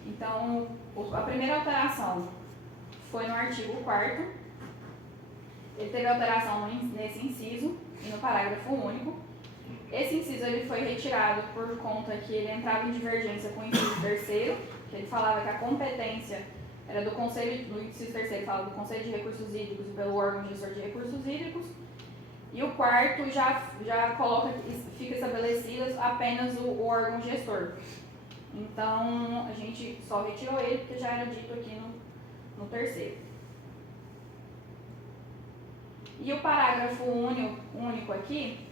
Então, a primeira alteração foi no artigo 4º. ele teve alteração nesse inciso e no parágrafo único. Esse inciso ele foi retirado por conta que ele entrava em divergência com o inciso terceiro, que ele falava que a competência era do Conselho, no inciso terceiro fala do Conselho de Recursos Hídricos e pelo órgão gestor de recursos hídricos, e o quarto já coloca, fica estabelecido apenas o órgão gestor. Então, a gente só retirou ele porque já era dito aqui no terceiro. E o parágrafo único aqui,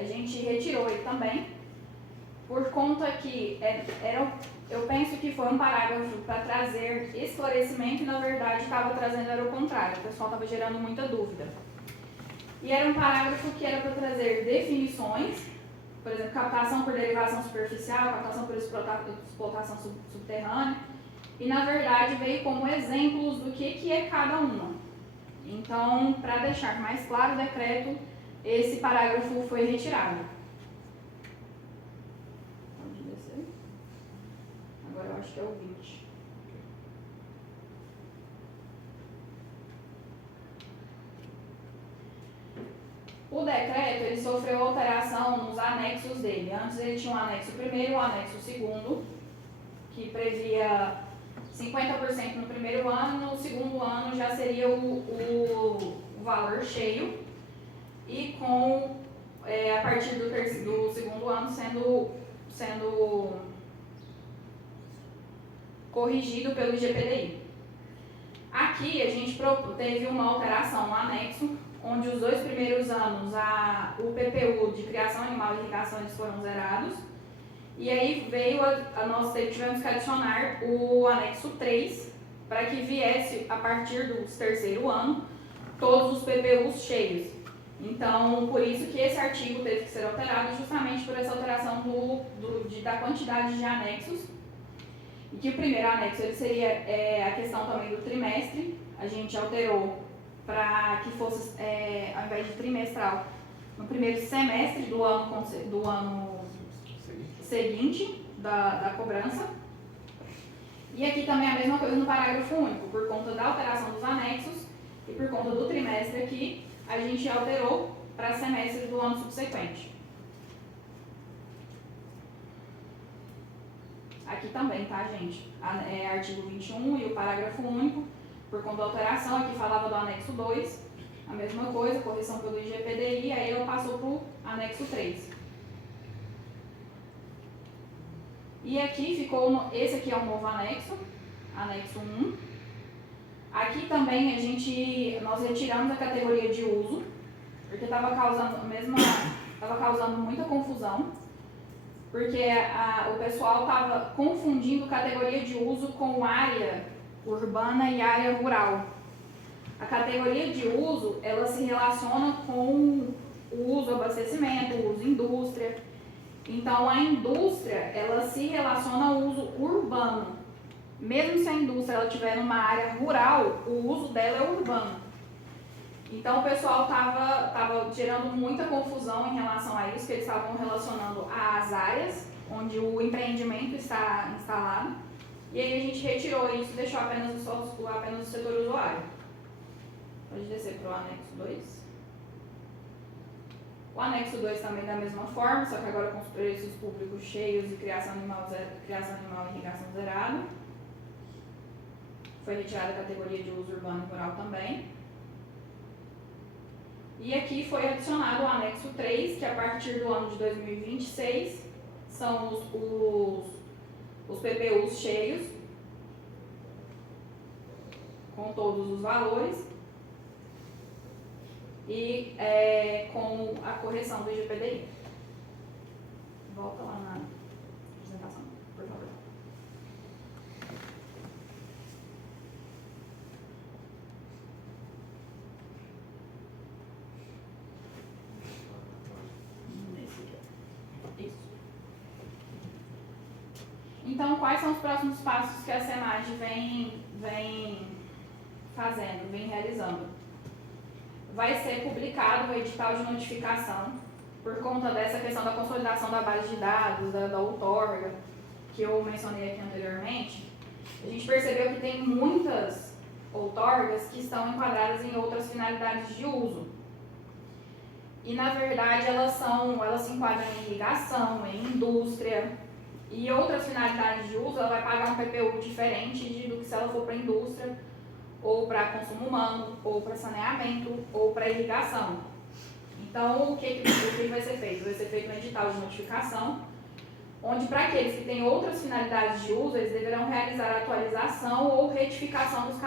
a gente retirou ele também, por conta que eu penso que foi um parágrafo para trazer esclarecimento e, na verdade, estava trazendo era o contrário. O pessoal estava gerando muita dúvida. E era um parágrafo que era para trazer definições, por exemplo, captação por derivação superficial, captação por explotação subterrânea, e, na verdade, veio como exemplos do que é cada uma. Então, para deixar mais claro o decreto, esse parágrafo foi retirado. Pode descer. Agora eu acho que é o 20. O decreto ele sofreu alteração nos anexos dele. Antes ele tinha o anexo primeiro e o anexo segundo, que previa 50% no primeiro ano, no segundo ano já seria o valor cheio, e com a partir do segundo ano sendo corrigido pelo IGPDI. Aqui a gente teve uma alteração no anexo, onde os 2 primeiros anos o PPU de criação animal e irrigação eles foram zerados, e aí veio tivemos que adicionar o anexo 3 para que viesse a partir do terceiro ano todos os PPUs cheios. Então, por isso que esse artigo teve que ser alterado, justamente por essa alteração da quantidade de anexos. E que o primeiro anexo ele seria a questão também do trimestre. A gente alterou para que fosse, ao invés de trimestral, no primeiro semestre do ano seguinte da cobrança. E aqui também a mesma coisa no parágrafo único, por conta da alteração dos anexos e por conta do trimestre aqui, a gente alterou para semestre do ano subsequente. Aqui também, tá, gente? Artigo 21 e o parágrafo único, por conta da alteração, aqui falava do anexo 2, a mesma coisa, correção pelo IGPDI, aí ela passou para o anexo 3. E aqui ficou, esse aqui é um novo anexo, anexo 1. Aqui também nós retiramos a categoria de uso, porque estava causando muita confusão, porque o pessoal estava confundindo categoria de uso com área urbana e área rural. A categoria de uso, ela se relaciona com o uso abastecimento, o uso indústria. Então, a indústria, ela se relaciona ao uso urbano. Mesmo se a indústria estiver numa área rural, o uso dela é urbano. Então, o pessoal estava gerando muita confusão em relação a isso, que eles estavam relacionando às áreas onde o empreendimento está instalado. E aí a gente retirou isso e deixou apenas o setor usuário. Pode descer para o anexo 2. O anexo 2 também da mesma forma, só que agora com os preços públicos cheios e criação animal e irrigação zerado. Foi retirada a categoria de uso urbano e rural também. E aqui foi adicionado o anexo 3, que a partir do ano de 2026 são os PPUs cheios, com todos os valores, e com a correção do IGPDI. Volta lá na apresentação, por favor. Isso. Então, quais são os próximos passos que a SEMAD vem fazendo, vem realizando? Vai ser publicado o edital de notificação por conta dessa questão da consolidação da base de dados, da outorga, que eu mencionei aqui anteriormente. A gente percebeu que tem muitas outorgas que estão enquadradas em outras finalidades de uso. E, na verdade, elas se enquadram em irrigação, em indústria e outras finalidades de uso. Ela vai pagar um PPU diferente do que se ela for para indústria, ou para consumo humano, ou para saneamento, ou para irrigação. Então, o que vai ser feito? Vai ser feito um edital de notificação, onde para aqueles que têm outras finalidades de uso, eles deverão realizar a atualização ou retificação dos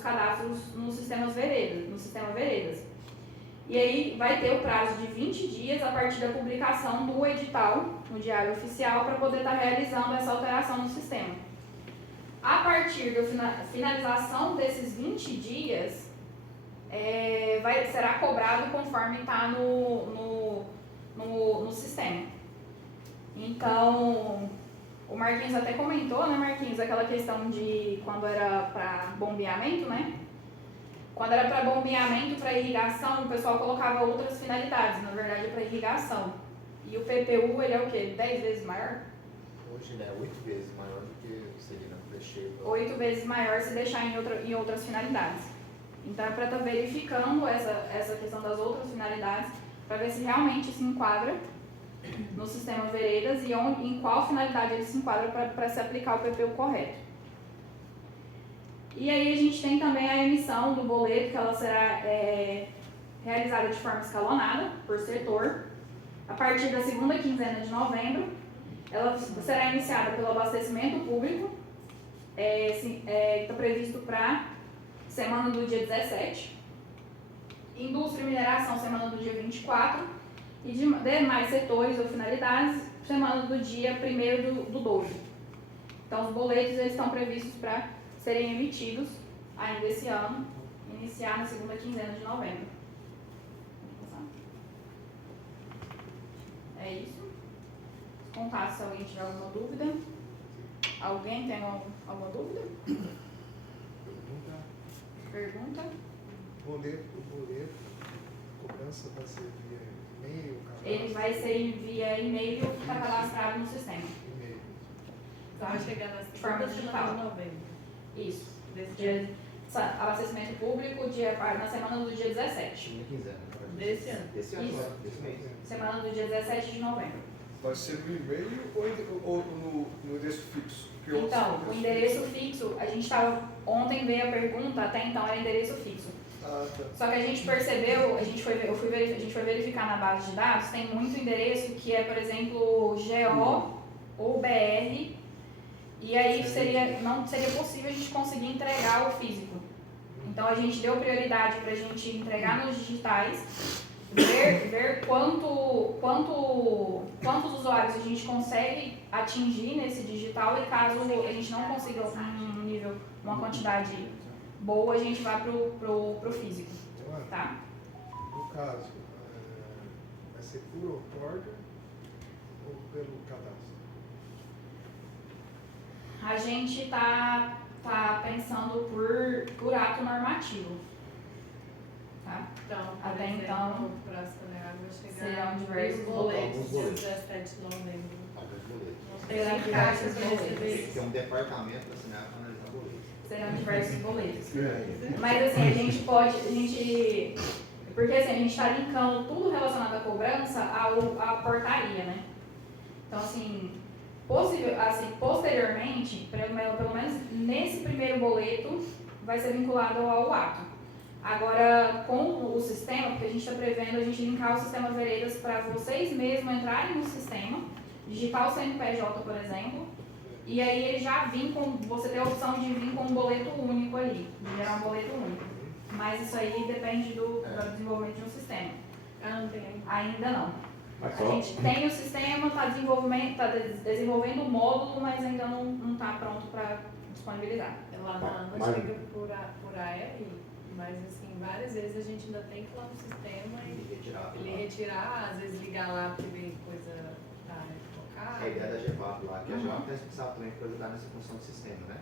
cadastros no sistema Veredas. E aí vai ter o prazo de 20 dias a partir da publicação do edital no Diário Oficial para poder estar realizando essa alteração no sistema. A partir da finalização desses 20 dias, será cobrado conforme está no sistema. Então, o Marquinhos até comentou, né, Marquinhos, aquela questão de quando era para bombeamento, né? Quando era para bombeamento, para irrigação, o pessoal colocava outras finalidades, na verdade é para irrigação. E o PPU, ele é o quê? 10 vezes maior? Hoje ele é 8 vezes maior do que seria na Flecheiro. 8 vezes maior se deixar em outras finalidades. Então é para estar verificando essa questão das outras finalidades, para ver se realmente se enquadra no sistema Veredas e em qual finalidade ele se enquadra para se aplicar o PPU correto. E aí a gente tem também a emissão do boleto, que ela será realizada de forma escalonada, por setor. A partir da segunda quinzena de novembro, ela será iniciada pelo abastecimento público, está previsto para semana do dia 17, indústria e mineração, semana do dia 24, e demais setores ou finalidades, semana do dia 1º do 12. Então, os boletos eles estão previstos para serem emitidos ainda esse ano, iniciar na segunda quinzena de novembro. É isso. Contato se alguém tiver alguma dúvida. Alguém tem alguma dúvida? Pergunta? O boleto, cobrança vai ser via e-mail? Ele vai ser via e-mail que está cadastrado no sistema. E-mail. Então vai chegar na Forma segunda digital. semana de novembro. Isso. Desse Abastecimento público na semana do dia 17. Segunda quinzena, na verdade. Desse ano. Desse ano, Isso. agora, desse mês. Semana do dia 17 de novembro. Vai ser no e-mail ou no endereço fixo? Porque outros Então, são o endereço fixo, a gente estava, ontem veio a pergunta, até então era endereço fixo. Ah, tá. Só que a gente percebeu, a gente foi verificar na base de dados, tem muito endereço que é, por exemplo, GO ou BR, e aí não seria possível a gente conseguir entregar o físico. Então a gente deu prioridade para a gente entregar nos digitais, ver quantos usuários a gente consegue atingir nesse digital, e caso a gente não consiga um nível, uma quantidade boa, a gente vai pro físico, Então, tá? no caso, vai ser por outorga ou pelo cadastro? A gente tá pensando por ato normativo, tá? Então, Até por exemplo, então, para a Saneago vai chegar serão diversos boletos boletos. dia 17 de novembro. Alguns boletos. Serão Tem diversos caixas para boletos. receber Tem isso. um departamento para assinar para analisar boletos. Serão diversos boletos. Mas assim, a gente porque assim, a gente está linkando tudo relacionado à cobrança à portaria, né? Então assim, posteriormente, pelo menos nesse primeiro boleto, vai ser vinculado ao ato. Agora, com o sistema, porque a gente está prevendo a gente linkar o sistema Veredas para vocês mesmos entrarem no sistema, digitar o CNPJ, por exemplo, e aí ele já você tem a opção de vir com um boleto único ali, de gerar um boleto único. Mas isso aí depende do desenvolvimento de um sistema. Ah, não tem. Ainda não. Mas A só, gente tem o sistema, está desenvolvendo o módulo, mas ainda não está pronto para disponibilizar. Lá na ANA Mas- chega por AR, mas assim, várias vezes a gente ainda tem que ir lá no sistema E retirar. e retirar, às vezes ligar lá porque vem coisa para tocar. A ideia da GEVAP lá, que a GEVAP tem responsável também por ajudar nessa função do sistema, né?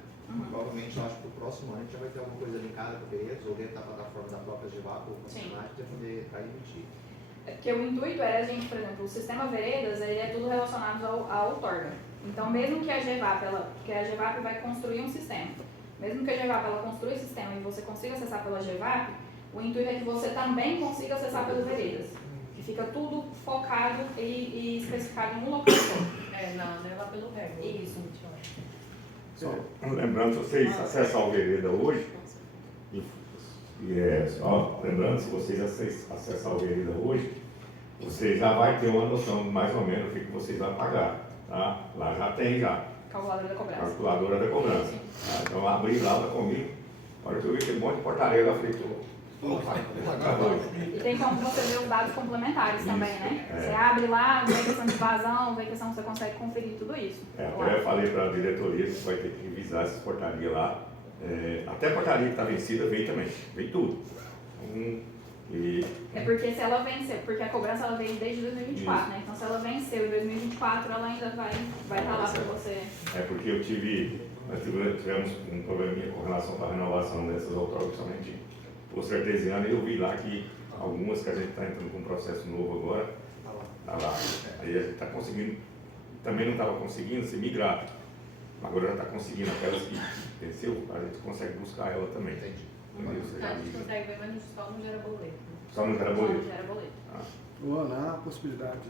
Provavelmente, eu acho que pro próximo ano a gente já vai ter alguma coisa linkada com o Veredas ou dentro da plataforma da própria GEVAP ou concessionária para poder emitir. É porque o intuito era a gente, por exemplo, o sistema Veredas, ele é tudo relacionado à outorga. Então, mesmo que a GEVAP vai construir um sistema, mesmo que a GEVAP ela construa esse sistema e você consiga acessar pela GEVAP, o intuito é que você também consiga acessar pelo Veredas. Que fica tudo focado e especificado em um local só. Não é lá pelo REG. Isso. Só lembrando, se vocês acessar o Vereda hoje, lembrando, se vocês acessar o Vereda hoje, você já vai ter uma noção mais ou menos do que vocês vão pagar. Tá? Lá já tem Calculadora da cobrança. calculadora da cobrança. Tá? Então abri lá comigo, na hora que eu vi aquele monte de portaria lá, falei, E tem como você ver os dados complementares também, né? Você abre lá, vê questão de vazão, vê questão que você consegue conferir tudo isso. Até eu falei para a diretoria que vai ter que revisar essas portarias lá. Até a portaria que está vencida veio também, veio tudo. É porque se ela venceu, porque a cobrança ela veio desde 2024, né? Então se ela venceu em 2024, ela ainda vai estar lá para você. É porque nós tivemos um probleminha com relação à renovação dessas outorgas somente posto artesiano, e eu vi lá que algumas que a gente está entrando com um processo novo agora, tá lá. Aí a gente está conseguindo, também não estava conseguindo se migrar, agora já está conseguindo aquelas que venceu, a gente consegue buscar ela também. Entendi. A gente consegue ver, mas a gente só não gera boleto. Só não gera boleto. Só não gera boleto. Luana, há a possibilidade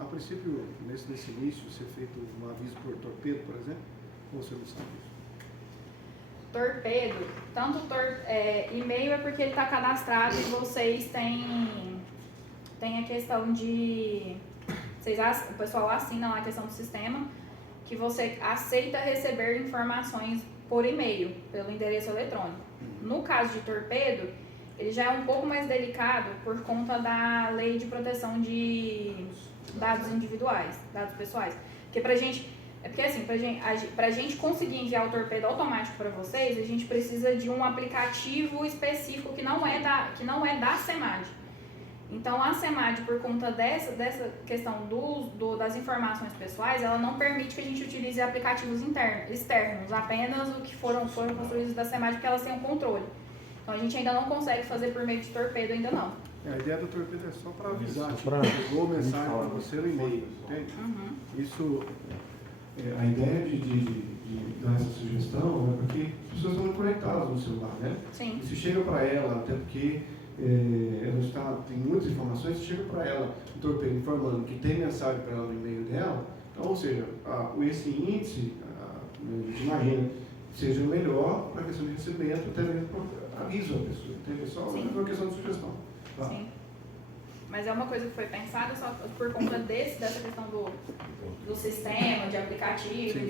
a princípio, nesse início, ser feito um aviso por torpedo, por exemplo? Ou você não sabe isso? Torpedo, e-mail é porque ele está cadastrado e vocês têm a questão de... o pessoal assina lá a questão do sistema, que você aceita receber informações por e-mail, pelo endereço eletrônico. No caso de torpedo, ele já é um pouco mais delicado por conta da lei de proteção de dados individuais, dados pessoais. Porque pra gente conseguir enviar o torpedo automático para vocês, a gente precisa de um aplicativo específico que não é da CEMAD. Então a CEMAD, por conta dessa questão das informações pessoais, ela não permite que a gente utilize aplicativos externos, apenas o que foram construídos da CEMAD, porque elas têm um controle. Então a gente ainda não consegue fazer por meio de torpedo, ainda não. A ideia do torpedo é só para avisar, chegou mensagem para você no e-mail, entende? Isso, a ideia de dar essa sugestão é porque as pessoas estão muito conectadas no celular, né? Sim. E se chega para ela, até porque ela tem muitas informações, se chega para ela o torpedo informando que tem mensagem para ela no e-mail dela, então, ou seja, esse índice, a gente imagina, seja melhor para a questão de recebimento, até mesmo para aviso a pessoa, entende? Só uma questão de sugestão. Tá? Sim. Mas é uma coisa que foi pensada só por conta dessa questão do sistema, de aplicativo,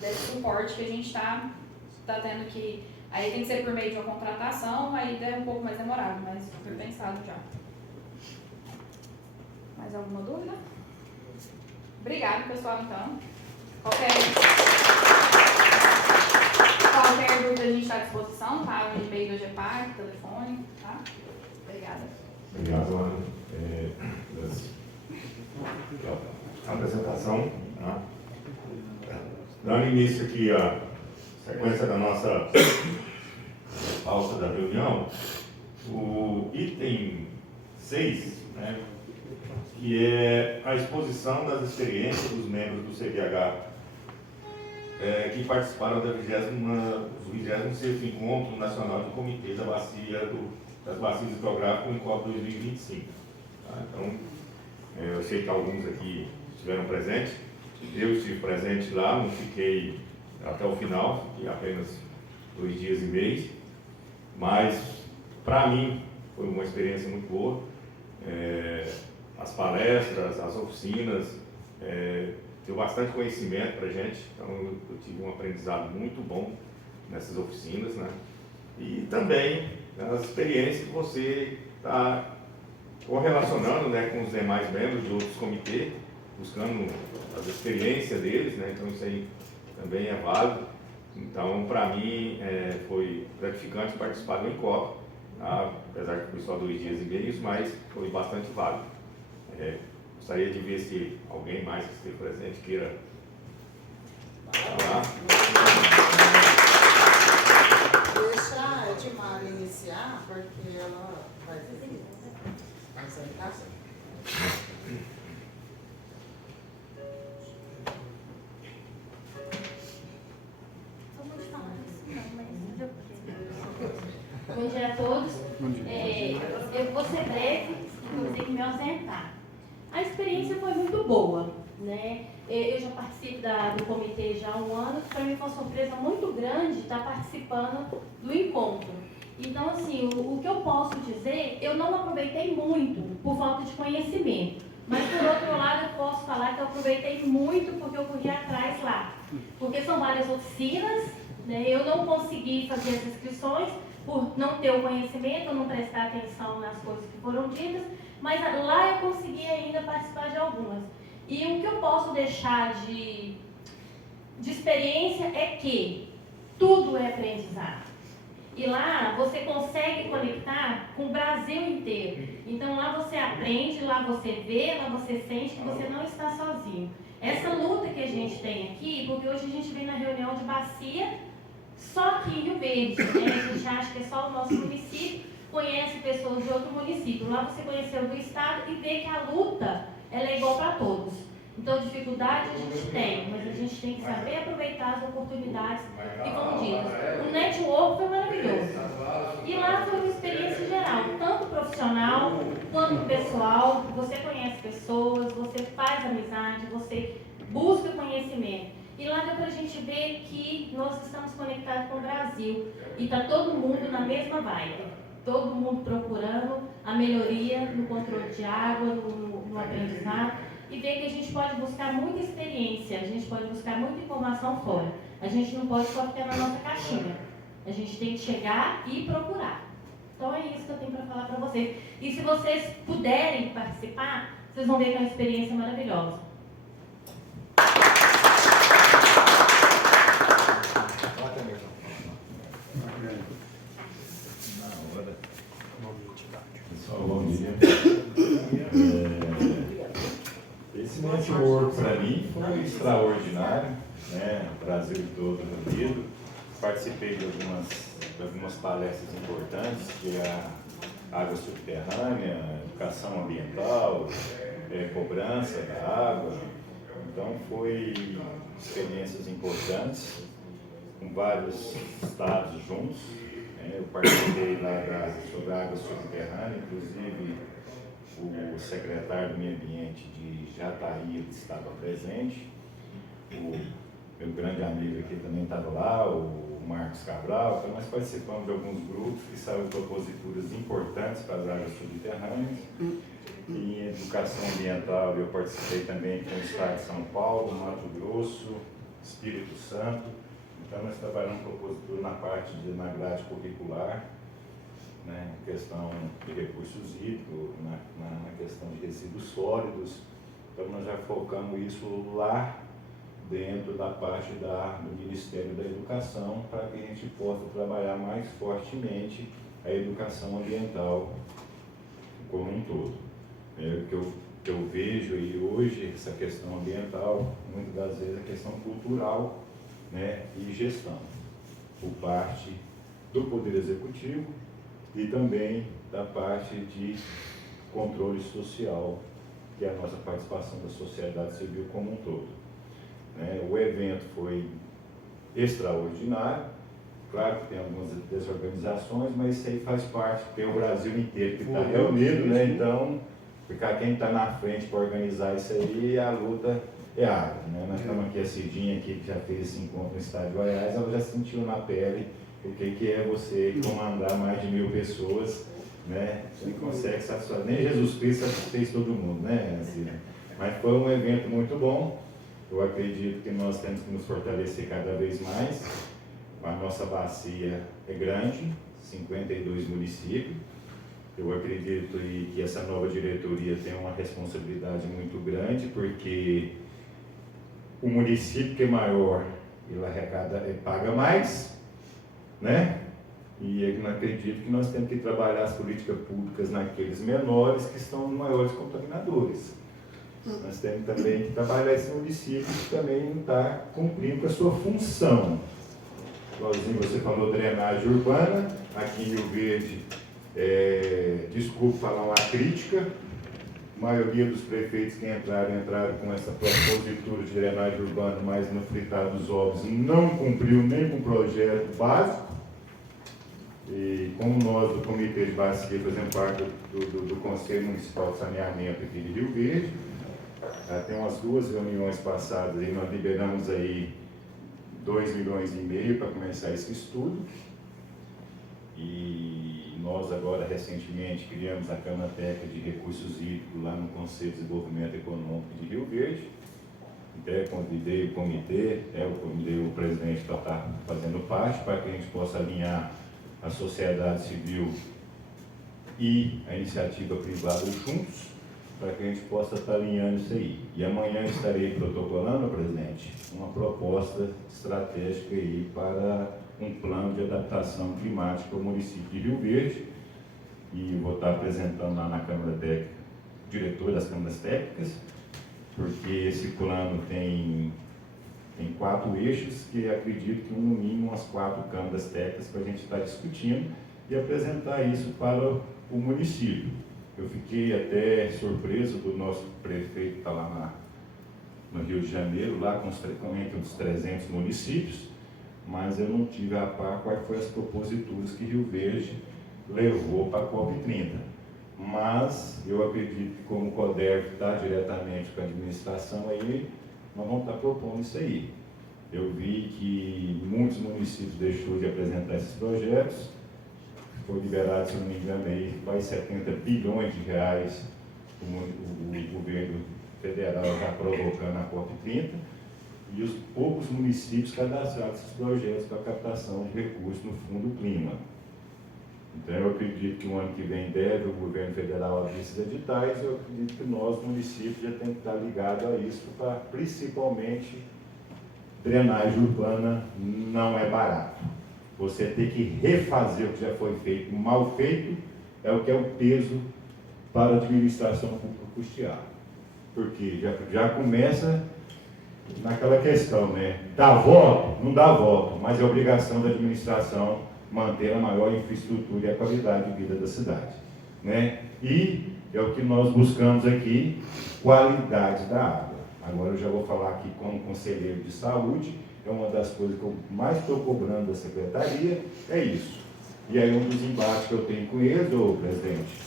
desse suporte que a gente está tendo que... Aí tem que ser por meio de uma contratação, aí é um pouco mais demorado, mas foi pensado já. Mais alguma dúvida? Obrigada, pessoal, então. Qualquer dúvida a gente está à disposição, tá? O e-mail do GEPAR, telefone, tá? Obrigada. Obrigado, Ana. A apresentação. Tá? Dando início aqui à sequência da nossa pauta da reunião, o item 6, né, que é a exposição das experiências dos membros do CVH que participaram do 26º Encontro Nacional de Comitê das Bacias Hidrográficas, o ENCOP 2025. Tá? Então, eu sei que alguns aqui estiveram presentes, eu estive presente lá, não fiquei até o final, fiquei apenas 2 dias e meio, mas para mim foi uma experiência muito boa. As palestras, as oficinas, deu bastante conhecimento para a gente, então eu tive um aprendizado muito bom nessas oficinas, né? E também as experiências que você está correlacionando, né, com os demais membros de outros comitês, buscando as experiências deles, né? Então isso aí também é válido. Então, para mim, foi gratificante participar do ENCOP, tá? Apesar que foi só 2 dias e meio, mas foi bastante válido. Gostaria de ver se alguém mais que esteja presente queira falar. Deixa a Edmar iniciar, porque ela vai ter vai sair em casa. Bom dia a todos. Bom dia. Eu vou ser breve, eu vou ter que me ausentar. A experiência foi muito boa, né? Eu já participo do comitê já há um ano, que para mim foi uma surpresa muito grande estar participando do encontro. Então, assim, o que eu posso dizer, eu não aproveitei muito por falta de conhecimento. Mas, por outro lado, eu posso falar que eu aproveitei muito porque eu corri atrás lá. Porque são várias oficinas, né? Eu não consegui fazer as inscrições por não ter o conhecimento, não prestar atenção nas coisas que foram ditas, mas lá eu consegui ainda participar de algumas. E o que eu posso deixar de experiência é que tudo é aprendizado. E lá você consegue conectar com o Brasil inteiro. Então lá você aprende, lá você vê, lá você sente que você não está sozinho. Essa luta que a gente tem aqui, porque hoje a gente vem na reunião de bacia, só aqui em Rio Verde, né? A gente acha que é só o nosso município, conhece pessoas de outro município. Lá você conheceu do estado e vê que a luta ela é igual para todos. Então, dificuldade a gente tem, mas a gente tem que saber aproveitar as oportunidades e, como diz, o network foi maravilhoso. E lá foi uma experiência geral, tanto profissional quanto pessoal. Você conhece pessoas, você faz amizade, você busca conhecimento. E lá deu para a gente ver que nós estamos conectados com o Brasil e está todo mundo na mesma vibe. Todo mundo procurando a melhoria no controle de água, no aprendizado. E ver que a gente pode buscar muita experiência, a gente pode buscar muita informação fora. A gente não pode só ficar na nossa caixinha. A gente tem que chegar e procurar. Então é isso que eu tenho para falar para vocês. E se vocês puderem participar, vocês vão ver que é uma experiência maravilhosa. Pessoal, bom dia. Esse network para mim foi extraordinário, né? O Brasil todo reunido. Participei de algumas palestras importantes, que é a água subterrânea, educação ambiental, cobrança da água. Então foi experiências importantes, com vários estados juntos. Eu participei lá sobre a água subterrânea, inclusive o secretário do Meio Ambiente de Jataí estava presente, o meu grande amigo aqui também estava lá, o Marcos Cabral. Então nós participamos de alguns grupos que saíram proposituras importantes para as águas subterrâneas. E em educação ambiental eu participei também com o estado de São Paulo, Mato Grosso, Espírito Santo. Então nós trabalhamos propositura na parte na grade curricular, né, questão de recursos hídricos, na questão de resíduos sólidos. Então nós já focamos isso lá dentro da parte do Ministério da Educação, para que a gente possa trabalhar mais fortemente a educação ambiental como um todo. O que eu vejo aí hoje, essa questão ambiental, muitas das vezes a questão cultural, né, e gestão, por parte do Poder Executivo e também da parte de controle social, que é a nossa participação da sociedade civil como um todo. O evento foi extraordinário, claro que tem algumas desorganizações, mas isso aí faz parte, porque é o Brasil inteiro que está reunido, né? Então, ficar quem está na frente para organizar isso aí, a luta é árdua, né? Nós estamos aqui, a Cidinha aqui, que já fez esse encontro no estado de Goiás, ela já sentiu na pele o que é você comandar mais de 1000 pessoas, né? Você consegue satisfazer, nem Jesus Cristo satisfez todo mundo, né? Assim, mas foi um evento muito bom. Eu acredito que nós temos que nos fortalecer cada vez mais. A nossa bacia é grande, 52 municípios. Eu acredito que essa nova diretoria tem uma responsabilidade muito grande, porque o município que é maior, ele arrecada, paga mais, né? E eu não acredito que nós temos que trabalhar as políticas públicas naqueles menores que são os maiores contaminadores. Nós temos também que trabalhar esse município que também não está cumprindo com a sua função. Igualzinho você falou, drenagem urbana, aqui em Rio Verde, desculpe falar uma crítica, a maioria dos prefeitos que entraram com essa propositura de drenagem urbana, mas no fritar dos ovos não cumpriu nem com o projeto básico. E como nós do Comitê de Bacia fazemos parte do Conselho Municipal de Saneamento aqui de Rio Verde, tem umas 2 reuniões passadas aí, nós liberamos aí 2,5 milhões para começar esse estudo. E nós agora, recentemente, criamos a Câmara Técnica de Recursos Hídricos lá no Conselho de Desenvolvimento Econômico de Rio Verde. Até convidei o comitê, eu convidei o presidente para estar fazendo parte, para que a gente possa alinhar a sociedade civil e a iniciativa privada juntos, para que a gente possa estar alinhando isso aí. E amanhã estarei protocolando, presidente, uma proposta estratégica aí para um plano de adaptação climática para o município de Rio Verde, e vou estar apresentando lá na Câmara Técnica, diretor das câmaras técnicas, porque esse plano tem 4 eixos que acredito que no mínimo umas 4 câmaras técnicas para a gente estar discutindo e apresentar isso para o município. Eu fiquei até surpreso do nosso prefeito estar lá no Rio de Janeiro, lá entre os 300 municípios, mas eu não tive a par quais foram as proposituras que Rio Verde levou para a COP30. Mas eu acredito que como o CODERV está diretamente com a administração aí, nós vamos estar propondo isso aí. Eu vi que muitos municípios deixou de apresentar esses projetos, foi liberado, se não me engano, aí quase 70 bilhões de reais o governo federal já provocando a COP30, e os poucos municípios cadastraram esses projetos para captação de recursos no Fundo Clima. Então, eu acredito que o ano que vem deve o governo federal abrir esses editais, e eu acredito que nós, municípios, já temos que estar ligados a isso, para principalmente drenagem urbana não é barato. Você ter que refazer o que já foi feito, mal feito, é o que é o peso para a administração pública custear. Porque já começa naquela questão, né? Dá voto? Não dá voto, mas é obrigação da administração manter a maior infraestrutura e a qualidade de vida da cidade, né? E é o que nós buscamos aqui, qualidade da água. Agora eu já vou falar aqui como conselheiro de saúde, é uma das coisas que eu mais estou cobrando da secretaria, é isso. E aí um dos embates que eu tenho com eles, ô presidente,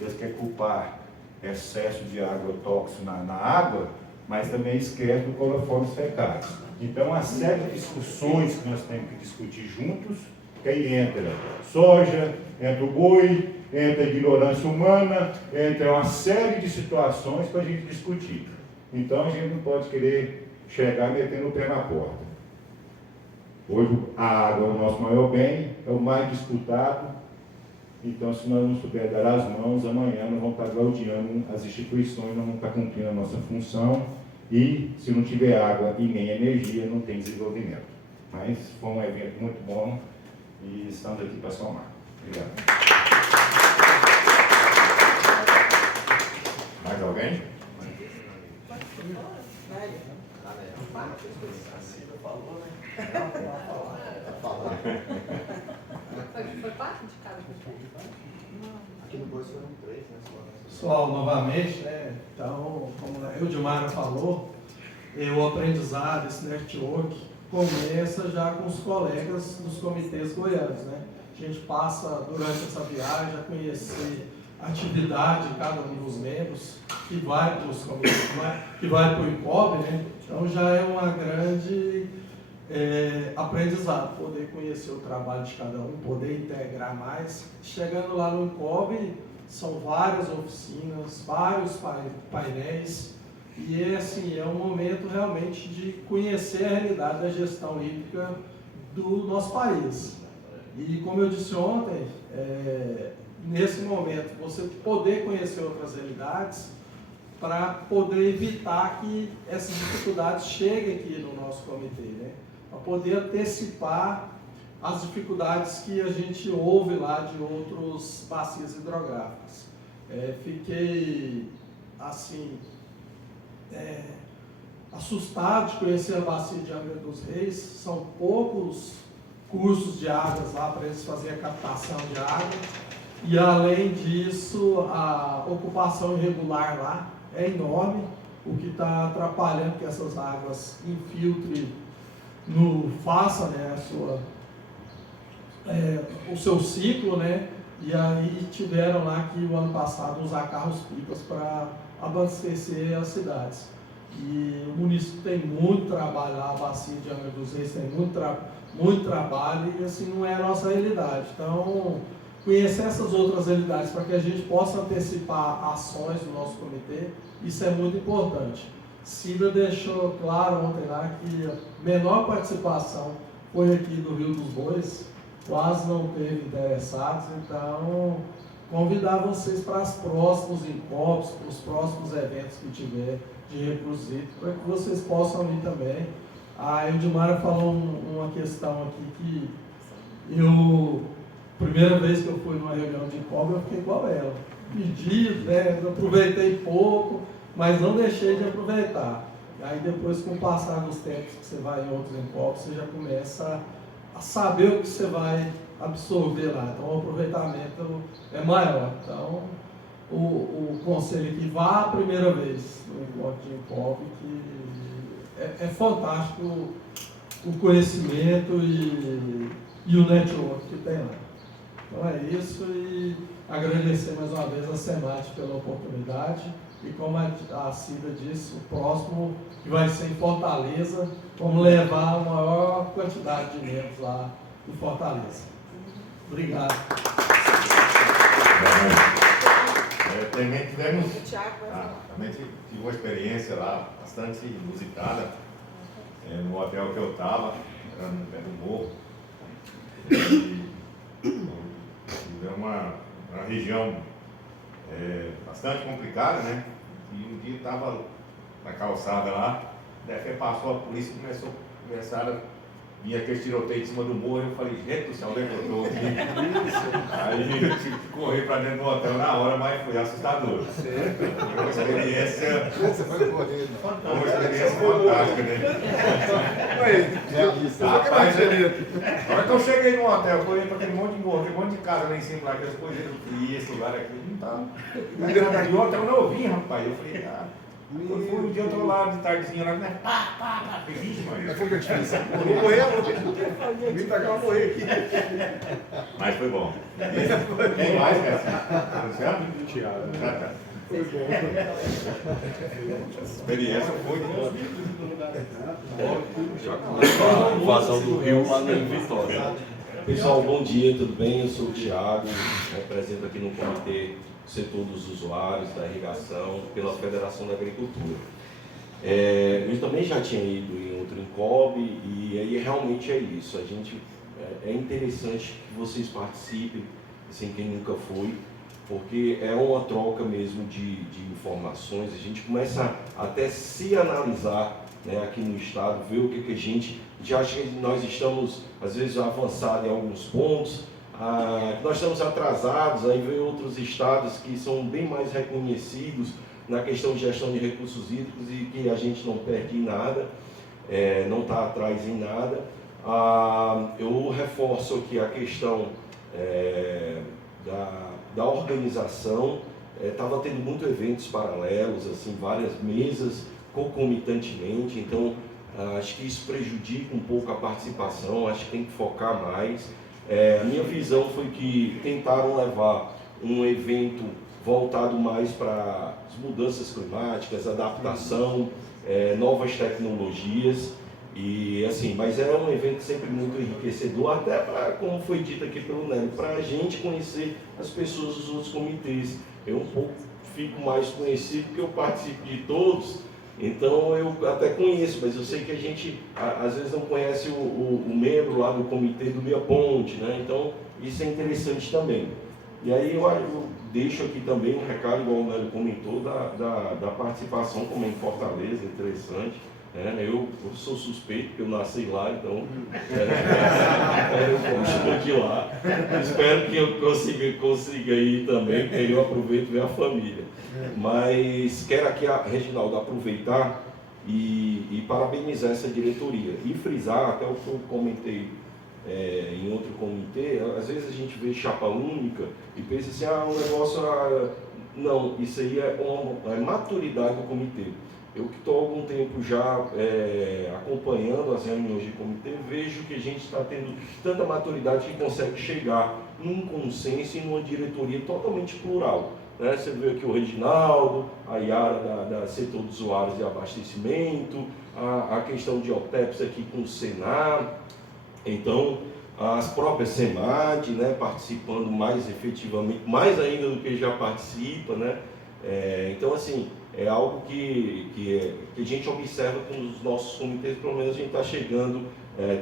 eles querem culpar excesso de agrotóxico na água, mas também esquece do coliformes fecais. Então, uma série de discussões que nós temos que discutir juntos, que aí entra soja, entra o boi, entra a ignorância humana, entra uma série de situações para a gente discutir. Então, a gente não pode querer chegar metendo o pé na porta. Hoje, a água é o nosso maior bem, é o mais disputado. Então, se nós não souber dar as mãos, amanhã nós vamos estar gaudiando as instituições, nós vamos estar cumprindo a nossa função, e se não tiver água e nem energia, não tem desenvolvimento. Mas foi um evento muito bom e estamos aqui para somar. Obrigado. Mais alguém? Foi 4 de cada Aqui no bolso foram 3, né? Pessoal, novamente, né? Então, como a Eudimara falou, o aprendizado, esse network, começa já com os colegas dos comitês goianos, né? A gente passa, durante essa viagem, a conhecer a atividade de cada um dos membros, que vai para os comitês, que vai para o ICOB, né? Então, já é uma grande aprendizado, poder conhecer o trabalho de cada um, poder integrar mais. Chegando lá no ICOB, são várias oficinas, vários painéis, e assim, é um momento realmente de conhecer a realidade da gestão hídrica do nosso país. E como eu disse ontem, nesse momento, você poder conhecer outras realidades para poder evitar que essas dificuldades cheguem aqui no nosso comitê, né? Para poder antecipar as dificuldades que a gente ouve lá de outros bacias hidrográficas. Fiquei, assim, assustado de conhecer a bacia de Angra dos Reis. São poucos cursos de águas lá para eles fazerem a captação de água. E, além disso, a ocupação irregular lá é enorme, o que está atrapalhando que essas águas infiltrem, façam, né, o seu ciclo, né? E aí tiveram lá que o ano passado usar carros-pipas para abastecer as cidades. E o município tem muito trabalho lá, a bacia de Angra dos Reis tem muito trabalho e assim não é a nossa realidade. Então, conhecer essas outras realidades para que a gente possa antecipar ações do nosso comitê, isso é muito importante. Cida deixou claro ontem lá que a menor participação foi aqui do Rio dos Bois, quase não teve interessados, então convidar vocês para os próximos encontros, para os próximos eventos que tiver de Recursos Hídricos, para que vocês possam ir também. A Eudimara falou uma questão aqui que primeira vez que eu fui numa reunião de INCOB, eu fiquei igual ela. Pedi, né, aproveitei pouco, mas não deixei de aproveitar. Aí depois, com o passar dos tempos que você vai em outros INCOB, você já começa a saber o que você vai absorver lá. Então o aproveitamento é maior. Então o conselho é que vá a primeira vez no encontro de INCOB, que é fantástico o conhecimento e o network que tem lá. Então é isso, e agradecer mais uma vez a SEMAT pela oportunidade e, como a Cida disse, o próximo que vai ser em Fortaleza, vamos levar a maior quantidade de membros lá em Fortaleza. Obrigado. Também tive uma experiência lá bastante inusitada, no hotel que eu estava, era no pé do morro. É uma região bastante complicada, né? E um dia estava na calçada lá, daí passou a polícia e começaram a vir aquele tiroteio em cima do morro. Eu falei, gente do céu, onde é que eu estou aqui? Aí eu tive que correr para dentro do hotel na hora, mas foi assustador. Foi uma experiência. Você foi correr, Foi uma experiência fantástica, né? Rapaz, na hora que eu cheguei no hotel, eu olhei para aquele monte de morro, aquele monte de casa lá em cima, lá, aquelas coisas, e esse lugar aqui não estava. Aí nada de hotel, não ouvi, rapaz. Eu falei, quando foi um dia eu estou lá de tardezinha lá, né? Pá, feliz, mano. É fogo artificial. Eu vou morrer hoje. Me tacar, eu vou morrer aqui. Mas foi bom. Quem mais, cara? Luciano? Tiago. Foi bom. Experiência foi boa. Invasão do Rio lá em Vitória. Pessoal, bom dia, tudo bem? Eu sou o Tiago, represento aqui no Comitê Setor dos Usuários da Irrigação pela Federação da Agricultura. Eu também já tinha ido em outro INCOB e aí realmente é isso. A gente, é interessante que vocês participem, assim, quem nunca foi, porque é uma troca mesmo de informações. A gente começa até se analisar, né, aqui no estado, ver o que a gente acha que nós estamos, às vezes, avançados em alguns pontos, nós estamos atrasados, aí vem outros estados que são bem mais reconhecidos na questão de gestão de recursos hídricos e que a gente não perde em nada, não está atrás em nada. Eu reforço aqui a questão da organização. Estava tendo muitos eventos paralelos, assim, várias mesas concomitantemente, então acho que isso prejudica um pouco a participação, acho que tem que focar mais. A minha visão foi que tentaram levar um evento voltado mais para as mudanças climáticas, adaptação, novas tecnologias, e assim, mas era um evento sempre muito enriquecedor, até para, como foi dito aqui pelo Nélio, para a gente conhecer as pessoas dos outros comitês. Eu um pouco fico mais conhecido porque eu participo de todos, então eu até conheço, mas eu sei que a gente às vezes não conhece o membro lá do comitê do Via Ponte, né? Então isso é interessante também. E aí eu deixo aqui também um recado, igual o Nélio comentou, da participação, como é em Fortaleza, interessante. Eu sou suspeito, porque eu nasci lá, então eu gosto de lá. Espero que eu consiga ir também, porque eu aproveito ver a família. Mas quero aqui, Reginaldo, aproveitar e parabenizar essa diretoria. E frisar, até o que eu comentei em outro comitê, às vezes a gente vê chapa única e pensa assim, um negócio... Não, isso aí é uma maturidade do comitê. Eu que estou há algum tempo já acompanhando as reuniões de comitê, vejo que a gente está tendo tanta maturidade que consegue chegar num consenso e numa diretoria totalmente plural. Né? Você vê aqui o Reginaldo, a Yara da setor de usuários de abastecimento, a questão de OPEPS aqui com o Senar, então as próprias SEMAD, né, participando mais efetivamente, mais ainda do que já participa, né? Então assim, é algo que a gente observa com os nossos comitês, pelo menos a gente está chegando,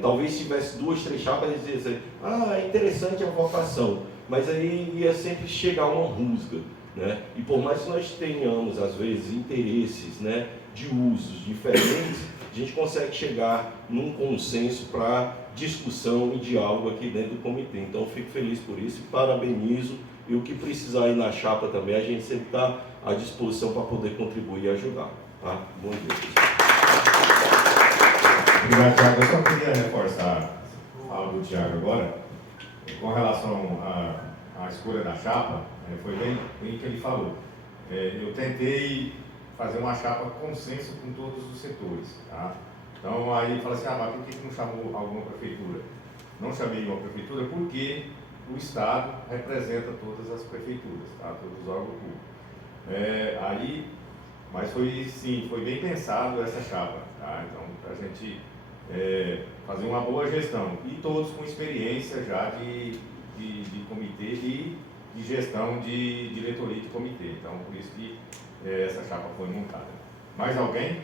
talvez se tivesse 2, 3 chapas, eles diziam, é interessante a votação, mas aí ia sempre chegar uma rusga, né? E por mais que nós tenhamos, às vezes, interesses, né, de usos diferentes, a gente consegue chegar num consenso para discussão e diálogo aqui dentro do comitê. Então, fico feliz por isso e parabenizo. E o que precisar aí na chapa também, a gente sempre está à disposição para poder contribuir e ajudar. Tá? Bom dia. Obrigado, Thiago. Eu só queria reforçar a fala do Thiago agora, com relação à escolha da chapa, foi bem o que ele falou. Eu tentei fazer uma chapa consenso com todos os setores. Tá? Então, aí fala assim, mas por que não chamou alguma prefeitura? Não chamei uma prefeitura porque o Estado representa todas as prefeituras, tá? Todos os órgãos públicos. Mas foi bem pensado essa chapa, tá? Então, para a gente fazer uma boa gestão. E todos com experiência já de comitê e de gestão de diretoria de comitê. Então, por isso que essa chapa foi montada. Mais alguém?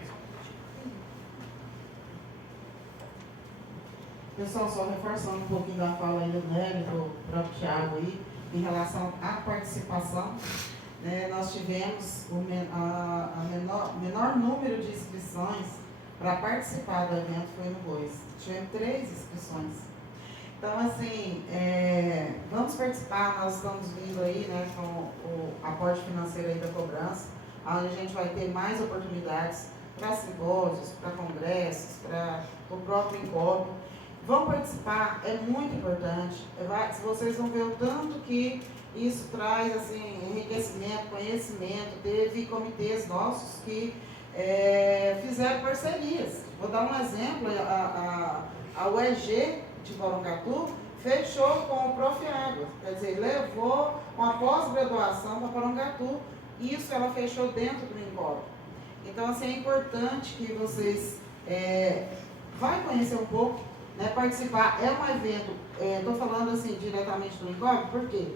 Pessoal, só reforçando um pouquinho da fala aí do Nélio, do próprio Thiago aí, em relação à participação, né, nós tivemos o menor número de inscrições para participar do evento foi no Bois. Tivemos 3 inscrições. Então, assim, vamos participar, nós estamos vindo aí, né, com o aporte financeiro aí da cobrança, onde a gente vai ter mais oportunidades para simpósios, para congressos, para o próprio encontro. Vão participar, é muito importante. Vocês vão ver o tanto que isso traz assim, enriquecimento, conhecimento. Teve comitês nossos que fizeram parcerias. Vou dar um exemplo, a UEG de Porongatu fechou com o Profiágua, quer dizer, levou uma pós-graduação para Porongatu. Isso ela fechou dentro do encontro. Então, assim, é importante que vocês vão conhecer um pouco, né, participar. É um evento, estou falando assim diretamente do encontro, porque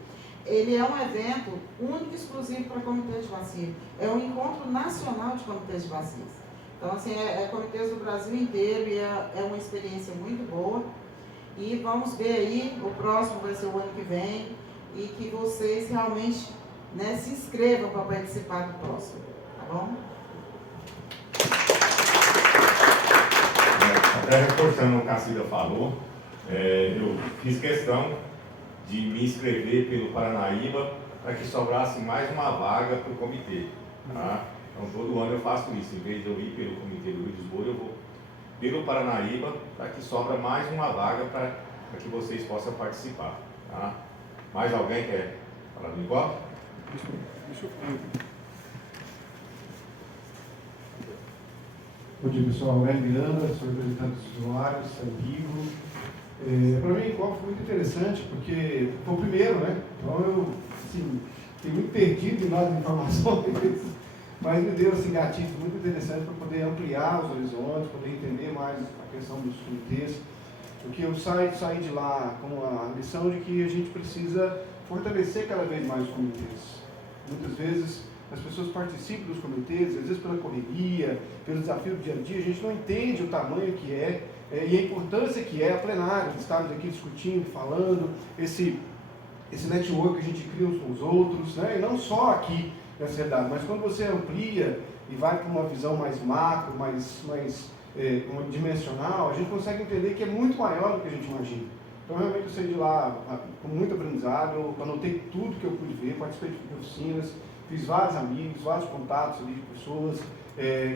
ele é um evento único e exclusivo para comitês de vacina. É um encontro nacional de comitês de vacinas. Então, assim, comitês do Brasil inteiro e é uma experiência muito boa. E vamos ver aí, o próximo vai ser o ano que vem, e que vocês realmente, né, se inscrevam para participar do próximo, tá bom? Até reforçando o que a Cida falou, eu fiz questão de me inscrever pelo Paranaíba para que sobrasse mais uma vaga para o comitê. Tá? Então, todo ano eu faço isso. Em vez de eu ir pelo comitê do Rio de Lisboa, eu vou pelo Paranaíba para que sobra mais uma vaga para que vocês possam participar. Tá? Mais alguém quer falar do encontro? Deixa eu falar. Bom dia, pessoal. Roberto Miranda, sou representante dos usuários, sou vivo. Para mim, o encontro foi muito interessante, porque foi o primeiro, né? Então, eu, assim, fiquei muito perdido em várias informações, mas me deu, assim, gatilhos muito interessantes para poder ampliar os horizontes, poder entender mais a questão dos comitês, porque eu saí de lá com a lição de que a gente precisa fortalecer cada vez mais os comitês. Muitas vezes as pessoas participam dos comitês, às vezes pela correria, pelo desafio do dia a dia, a gente não entende o tamanho que é e a importância que é a plenária, de estarmos aqui discutindo, falando, esse network que a gente cria uns com os outros, né? E não só aqui nessa realidade, mas quando você amplia e vai para uma visão mais macro, mais dimensional, a gente consegue entender que é muito maior do que a gente imagina. Então, realmente, eu saí de lá com muito aprendizado, eu anotei tudo que eu pude ver, participei de oficinas, fiz vários amigos, vários contatos ali de pessoas,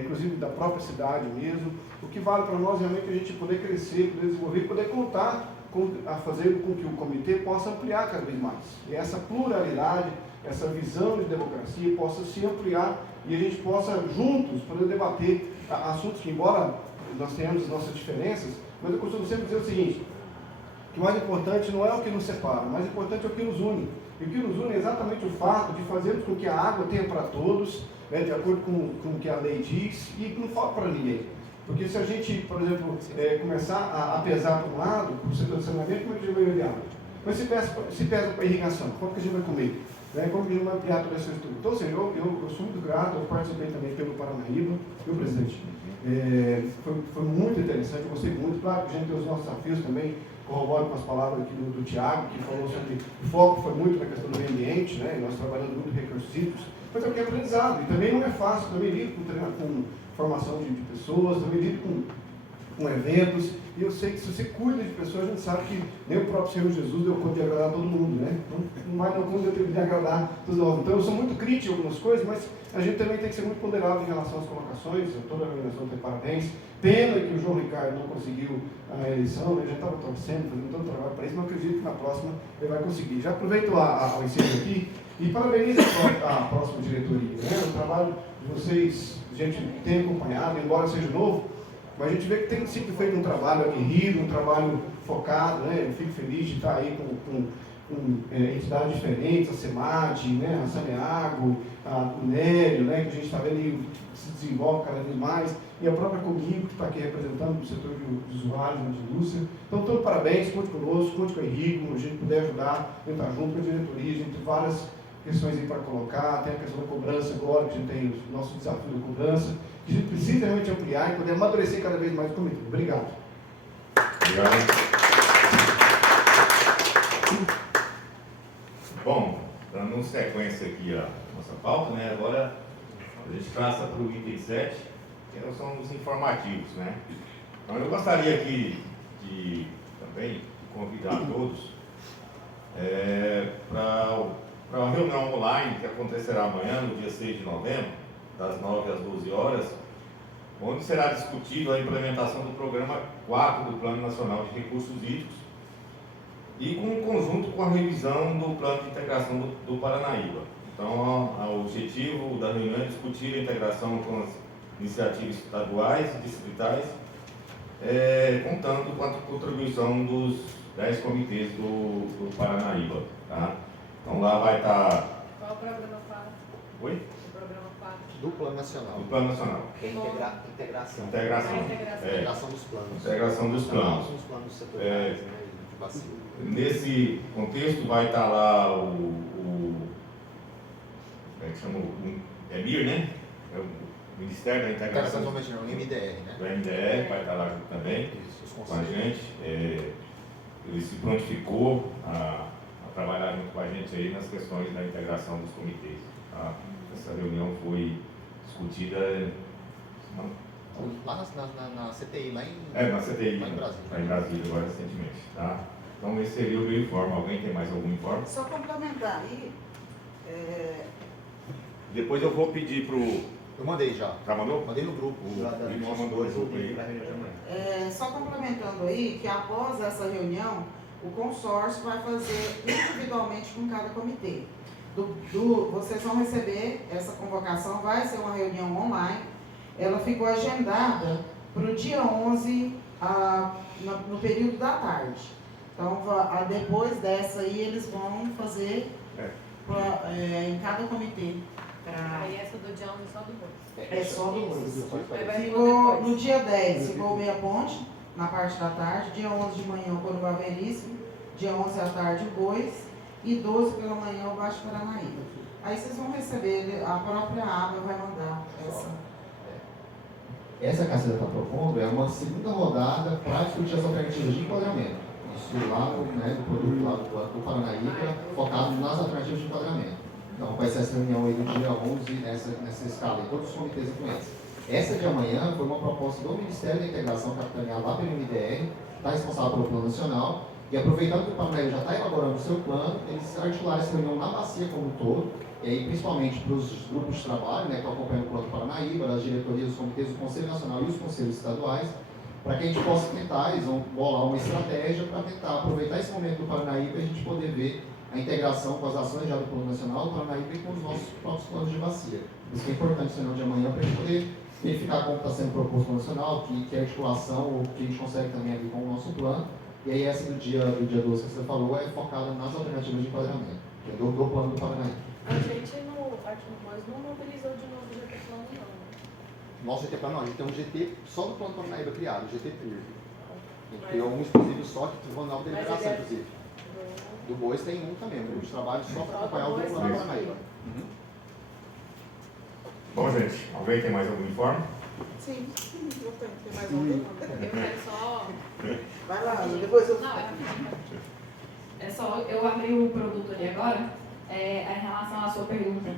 inclusive da própria cidade mesmo. O que vale para nós realmente é a gente poder crescer, poder desenvolver, poder contar a fazer com que o comitê possa ampliar cada vez mais. E essa pluralidade essa visão de democracia possa se ampliar e a gente possa juntos poder debater assuntos que, embora nós tenhamos as nossas diferenças, mas eu costumo sempre dizer o seguinte, que o mais importante não é o que nos separa, o mais importante é o que nos une. E o que nos une é exatamente o fato de fazermos com que a água tenha para todos, né, de acordo com o que a lei diz, e não falta para ninguém. Porque se a gente, por exemplo, começar a pesar para um lado, para o setor de saneamento, como é que a gente vai beber água? Mas se pesa para a irrigação, como que a gente vai comer? Né? Como que a gente vai ampliar toda essa estrutura? Então, assim, eu sou muito grato, eu participei também pelo Paranaíba, viu, presidente? Foi muito interessante, eu gostei muito. Claro que a gente tem os nossos desafios também, corroboro com as palavras aqui do Tiago, que falou sobre o foco foi muito na questão do meio ambiente, né? Nós trabalhando muito recursos hídricos, mas é o que é aprendizado, e também não é fácil, também lido com formação de pessoas, também lido com eventos, e eu sei que se você cuida de pessoas, a gente sabe que nem o próprio Senhor Jesus deu conta de agradar todo mundo, né? Não vai dar conta de agradar todos nós. Então eu sou muito crítico em algumas coisas, mas a gente também tem que ser muito ponderado em relação às colocações, toda a organização tem parabéns. Pena que o João Ricardo não conseguiu a eleição, né? A gente estava torcendo, fazendo todo o trabalho para isso, mas acredito que na próxima ele vai conseguir. Já aproveito o ensino aqui e parabenizo a próxima diretoria, né? O trabalho de vocês, a gente tem acompanhado, embora seja novo, mas a gente vê que tem sempre feito um trabalho aguerrido, um trabalho focado, né? Eu fico feliz de estar aí com entidades diferentes, a SEMAD, né? A Saneago, o Nélio, né? Que a gente está vendo aí se desenvolve cada vez mais, e a própria Comigo, que está aqui representando o setor de usuários de indústria. Então, todo parabéns, conte conosco, conte com o Henrique, a gente puder ajudar, a gente está junto com a diretoria, a gente tem várias questões aí para colocar, tem a questão da cobrança agora, que a gente tem o nosso desafio da cobrança, que a gente precisa realmente ampliar e poder amadurecer cada vez mais o comitê. Obrigado. Obrigado. Bom, dando sequência aqui a nossa pauta, né? Agora a gente passa para o item 7, que são os informativos, né? Então eu gostaria aqui de também convidar todos para a reunião online que acontecerá amanhã, no dia 6 de novembro, das 9 às 12 horas, onde será discutida a implementação do programa 4 do Plano Nacional de Recursos Hídricos e com conjunto com a revisão do Plano de Integração do Paranaíba. Então, o objetivo da reunião é discutir a integração com as iniciativas estaduais e distritais, contando com a contribuição dos 10 comitês do Paranaíba. Tá? Então, lá vai estar... Qual o programa 4? Oi? O programa 4. Do Plano Nacional. Do Plano Nacional. Que é integração. Integração dos planos. Integração dos planos. Os planos setoriais, né, de bacia. Nesse contexto vai estar lá o como é que chama? É MIR, né? É o Ministério da Integração. O MDR, né? O MDR vai estar lá junto também, com a gente. Ele se prontificou a trabalhar junto com a gente aí nas questões da integração dos comitês. Tá? Essa reunião foi discutida lá na CTI, lá em CTI, lá em Brasília. Lá em Brasília, agora recentemente. Tá? Então esse seria o meu informe. Alguém tem mais algum informe? Só complementar aí. Depois eu vou pedir para o... Eu mandei já. Já mandou? Mandei no grupo. Já mandou no grupo aí. Só complementando aí, que após essa reunião, o consórcio vai fazer individualmente com cada comitê. Vocês vão receber essa convocação, vai ser uma reunião online. Ela ficou agendada para o dia 11, no período da tarde. Então, depois dessa aí, eles vão fazer em cada comitê. Aí essa do dia 11 é só do Bois. É só do Bois. Ficou no dia 10, ficou o Meia Ponte, na parte da tarde. Dia 11 de manhã, o Corumbá Veríssimo. Dia 11 à tarde, o Bois. E 12 pela manhã, o Baixo Paranaíba. Aí vocês vão receber, a própria aba vai mandar essa. Essa que a Cida está propondo é uma segunda rodada para discutir as alternativas de enquadramento. Isso lá do produto lá do Paranaíba, focado nas alternativas de enquadramento. Então vai ser essa reunião aí do dia 11 nessa escala, em todos os comitês influentes. Essa de amanhã foi uma proposta do Ministério da Integração, capitaneada lá pelo MDR, está responsável pelo Plano Nacional, e aproveitando que o Paranaíba já está elaborando o seu plano, eles articularam essa reunião na bacia como um todo, e aí principalmente para os grupos de trabalho, que estão acompanhando o Plano Paranaíba, das diretorias dos comitês do Conselho Nacional e os conselhos estaduais, para que a gente possa tentar, eles vão bolar uma estratégia para tentar aproveitar esse momento do Paranaíba e a gente poder ver a integração com as ações já do Plano Nacional do Paranaíba e com os nossos próprios planos de bacia. Por isso que é importante o reunião de amanhã para a gente poder verificar como está sendo proposto o nacional, que articulação, ou que a gente consegue também ali com o nosso plano. E aí essa do dia 12 que você falou é focada nas alternativas de enquadramento, que é do plano do Paranaíba. A gente aqui no Plano não mobilizou de novo o GT Plano não, né? Nosso GT Plano não, a gente tem um GT só do plano do Paranaíba criado, o GT PIRV. A gente criou um exclusivo só que teve uma nova deliberação, inclusive. Do Bois tem um também, um grupo de trabalho só para acompanhar o do plano do Paranaíba. Bom, gente, alguém tem mais algum informe? Sim, importante. Tem mais algum? Eu quero só... Vai lá, depois eu... Não, é rapidinho. É só, eu abri o produto ali agora, em relação à sua pergunta.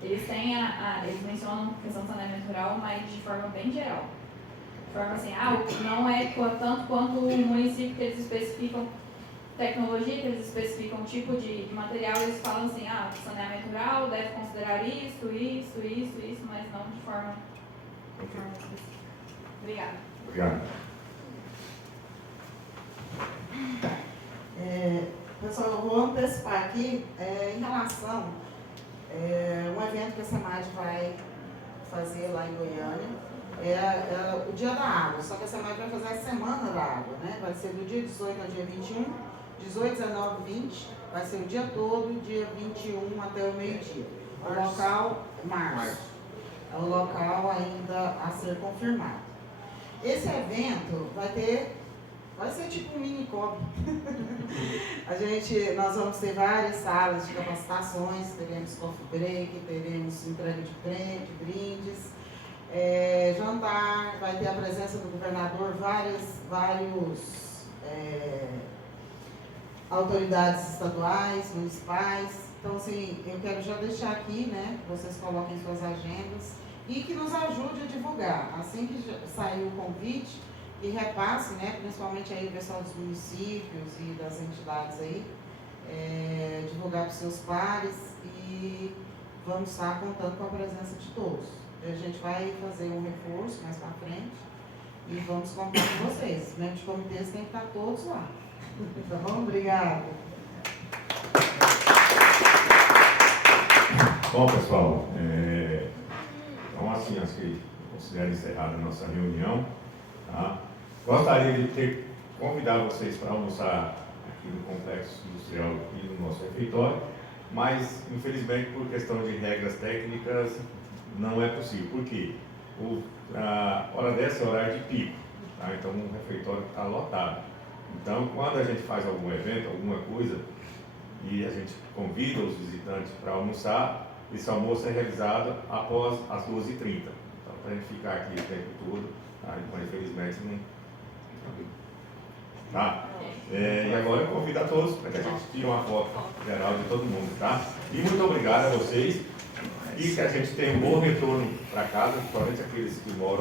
Eles têm eles mencionam a questão do saneamento rural, mas de forma bem geral. De forma assim, não é tanto quanto o município que eles especificam tecnologia, que eles especificam tipo de material, eles falam assim, saneamento rural deve considerar isso, mas não de forma específica. Obrigada. Obrigado. Pessoal, eu vou antecipar aqui em relação um evento que a SEMAD vai fazer lá em Goiânia. É o Dia da Água, só que a SEMAD vai fazer a Semana da Água, né? Vai ser do dia 18 ao dia 21, 18, 19, 20, vai ser o dia todo, dia 21 até o meio-dia. O local, março. É o local ainda a ser confirmado. Esse evento vai ser tipo um mini COB. Nós vamos ter várias salas de capacitações, teremos coffee break, teremos entrega de brindes, jantar, vai ter a presença do governador, vários autoridades estaduais, municipais. Então, assim, eu quero já deixar aqui, né, que vocês coloquem suas agendas e que nos ajude a divulgar. Assim que sair o convite, e repasse, né, principalmente aí o pessoal dos municípios e das entidades aí, divulgar para os seus pares e vamos estar contando com a presença de todos. A gente vai fazer um reforço mais para frente e vamos contar com vocês. Os membros de comitês têm que estar todos lá. Tá bom? Obrigada. Bom, pessoal, então assim, acho que considero encerrada a nossa reunião. Tá? Gostaria de convidar vocês para almoçar aqui no Complexo Industrial e no nosso refeitório, mas infelizmente por questão de regras técnicas não é possível. Por quê? A hora dessa é horário de pico, tá? Então o refeitório está lotado. Então quando a gente faz algum evento, alguma coisa, e a gente convida os visitantes para almoçar, esse almoço é realizado após as 12h30. Então para a gente ficar aqui o tempo todo, tá? Então infelizmente não. Tá? E agora eu convido a todos para que a gente tire uma foto geral de todo mundo, tá? E muito obrigado a vocês e que a gente tenha um bom retorno para casa, principalmente aqueles que moram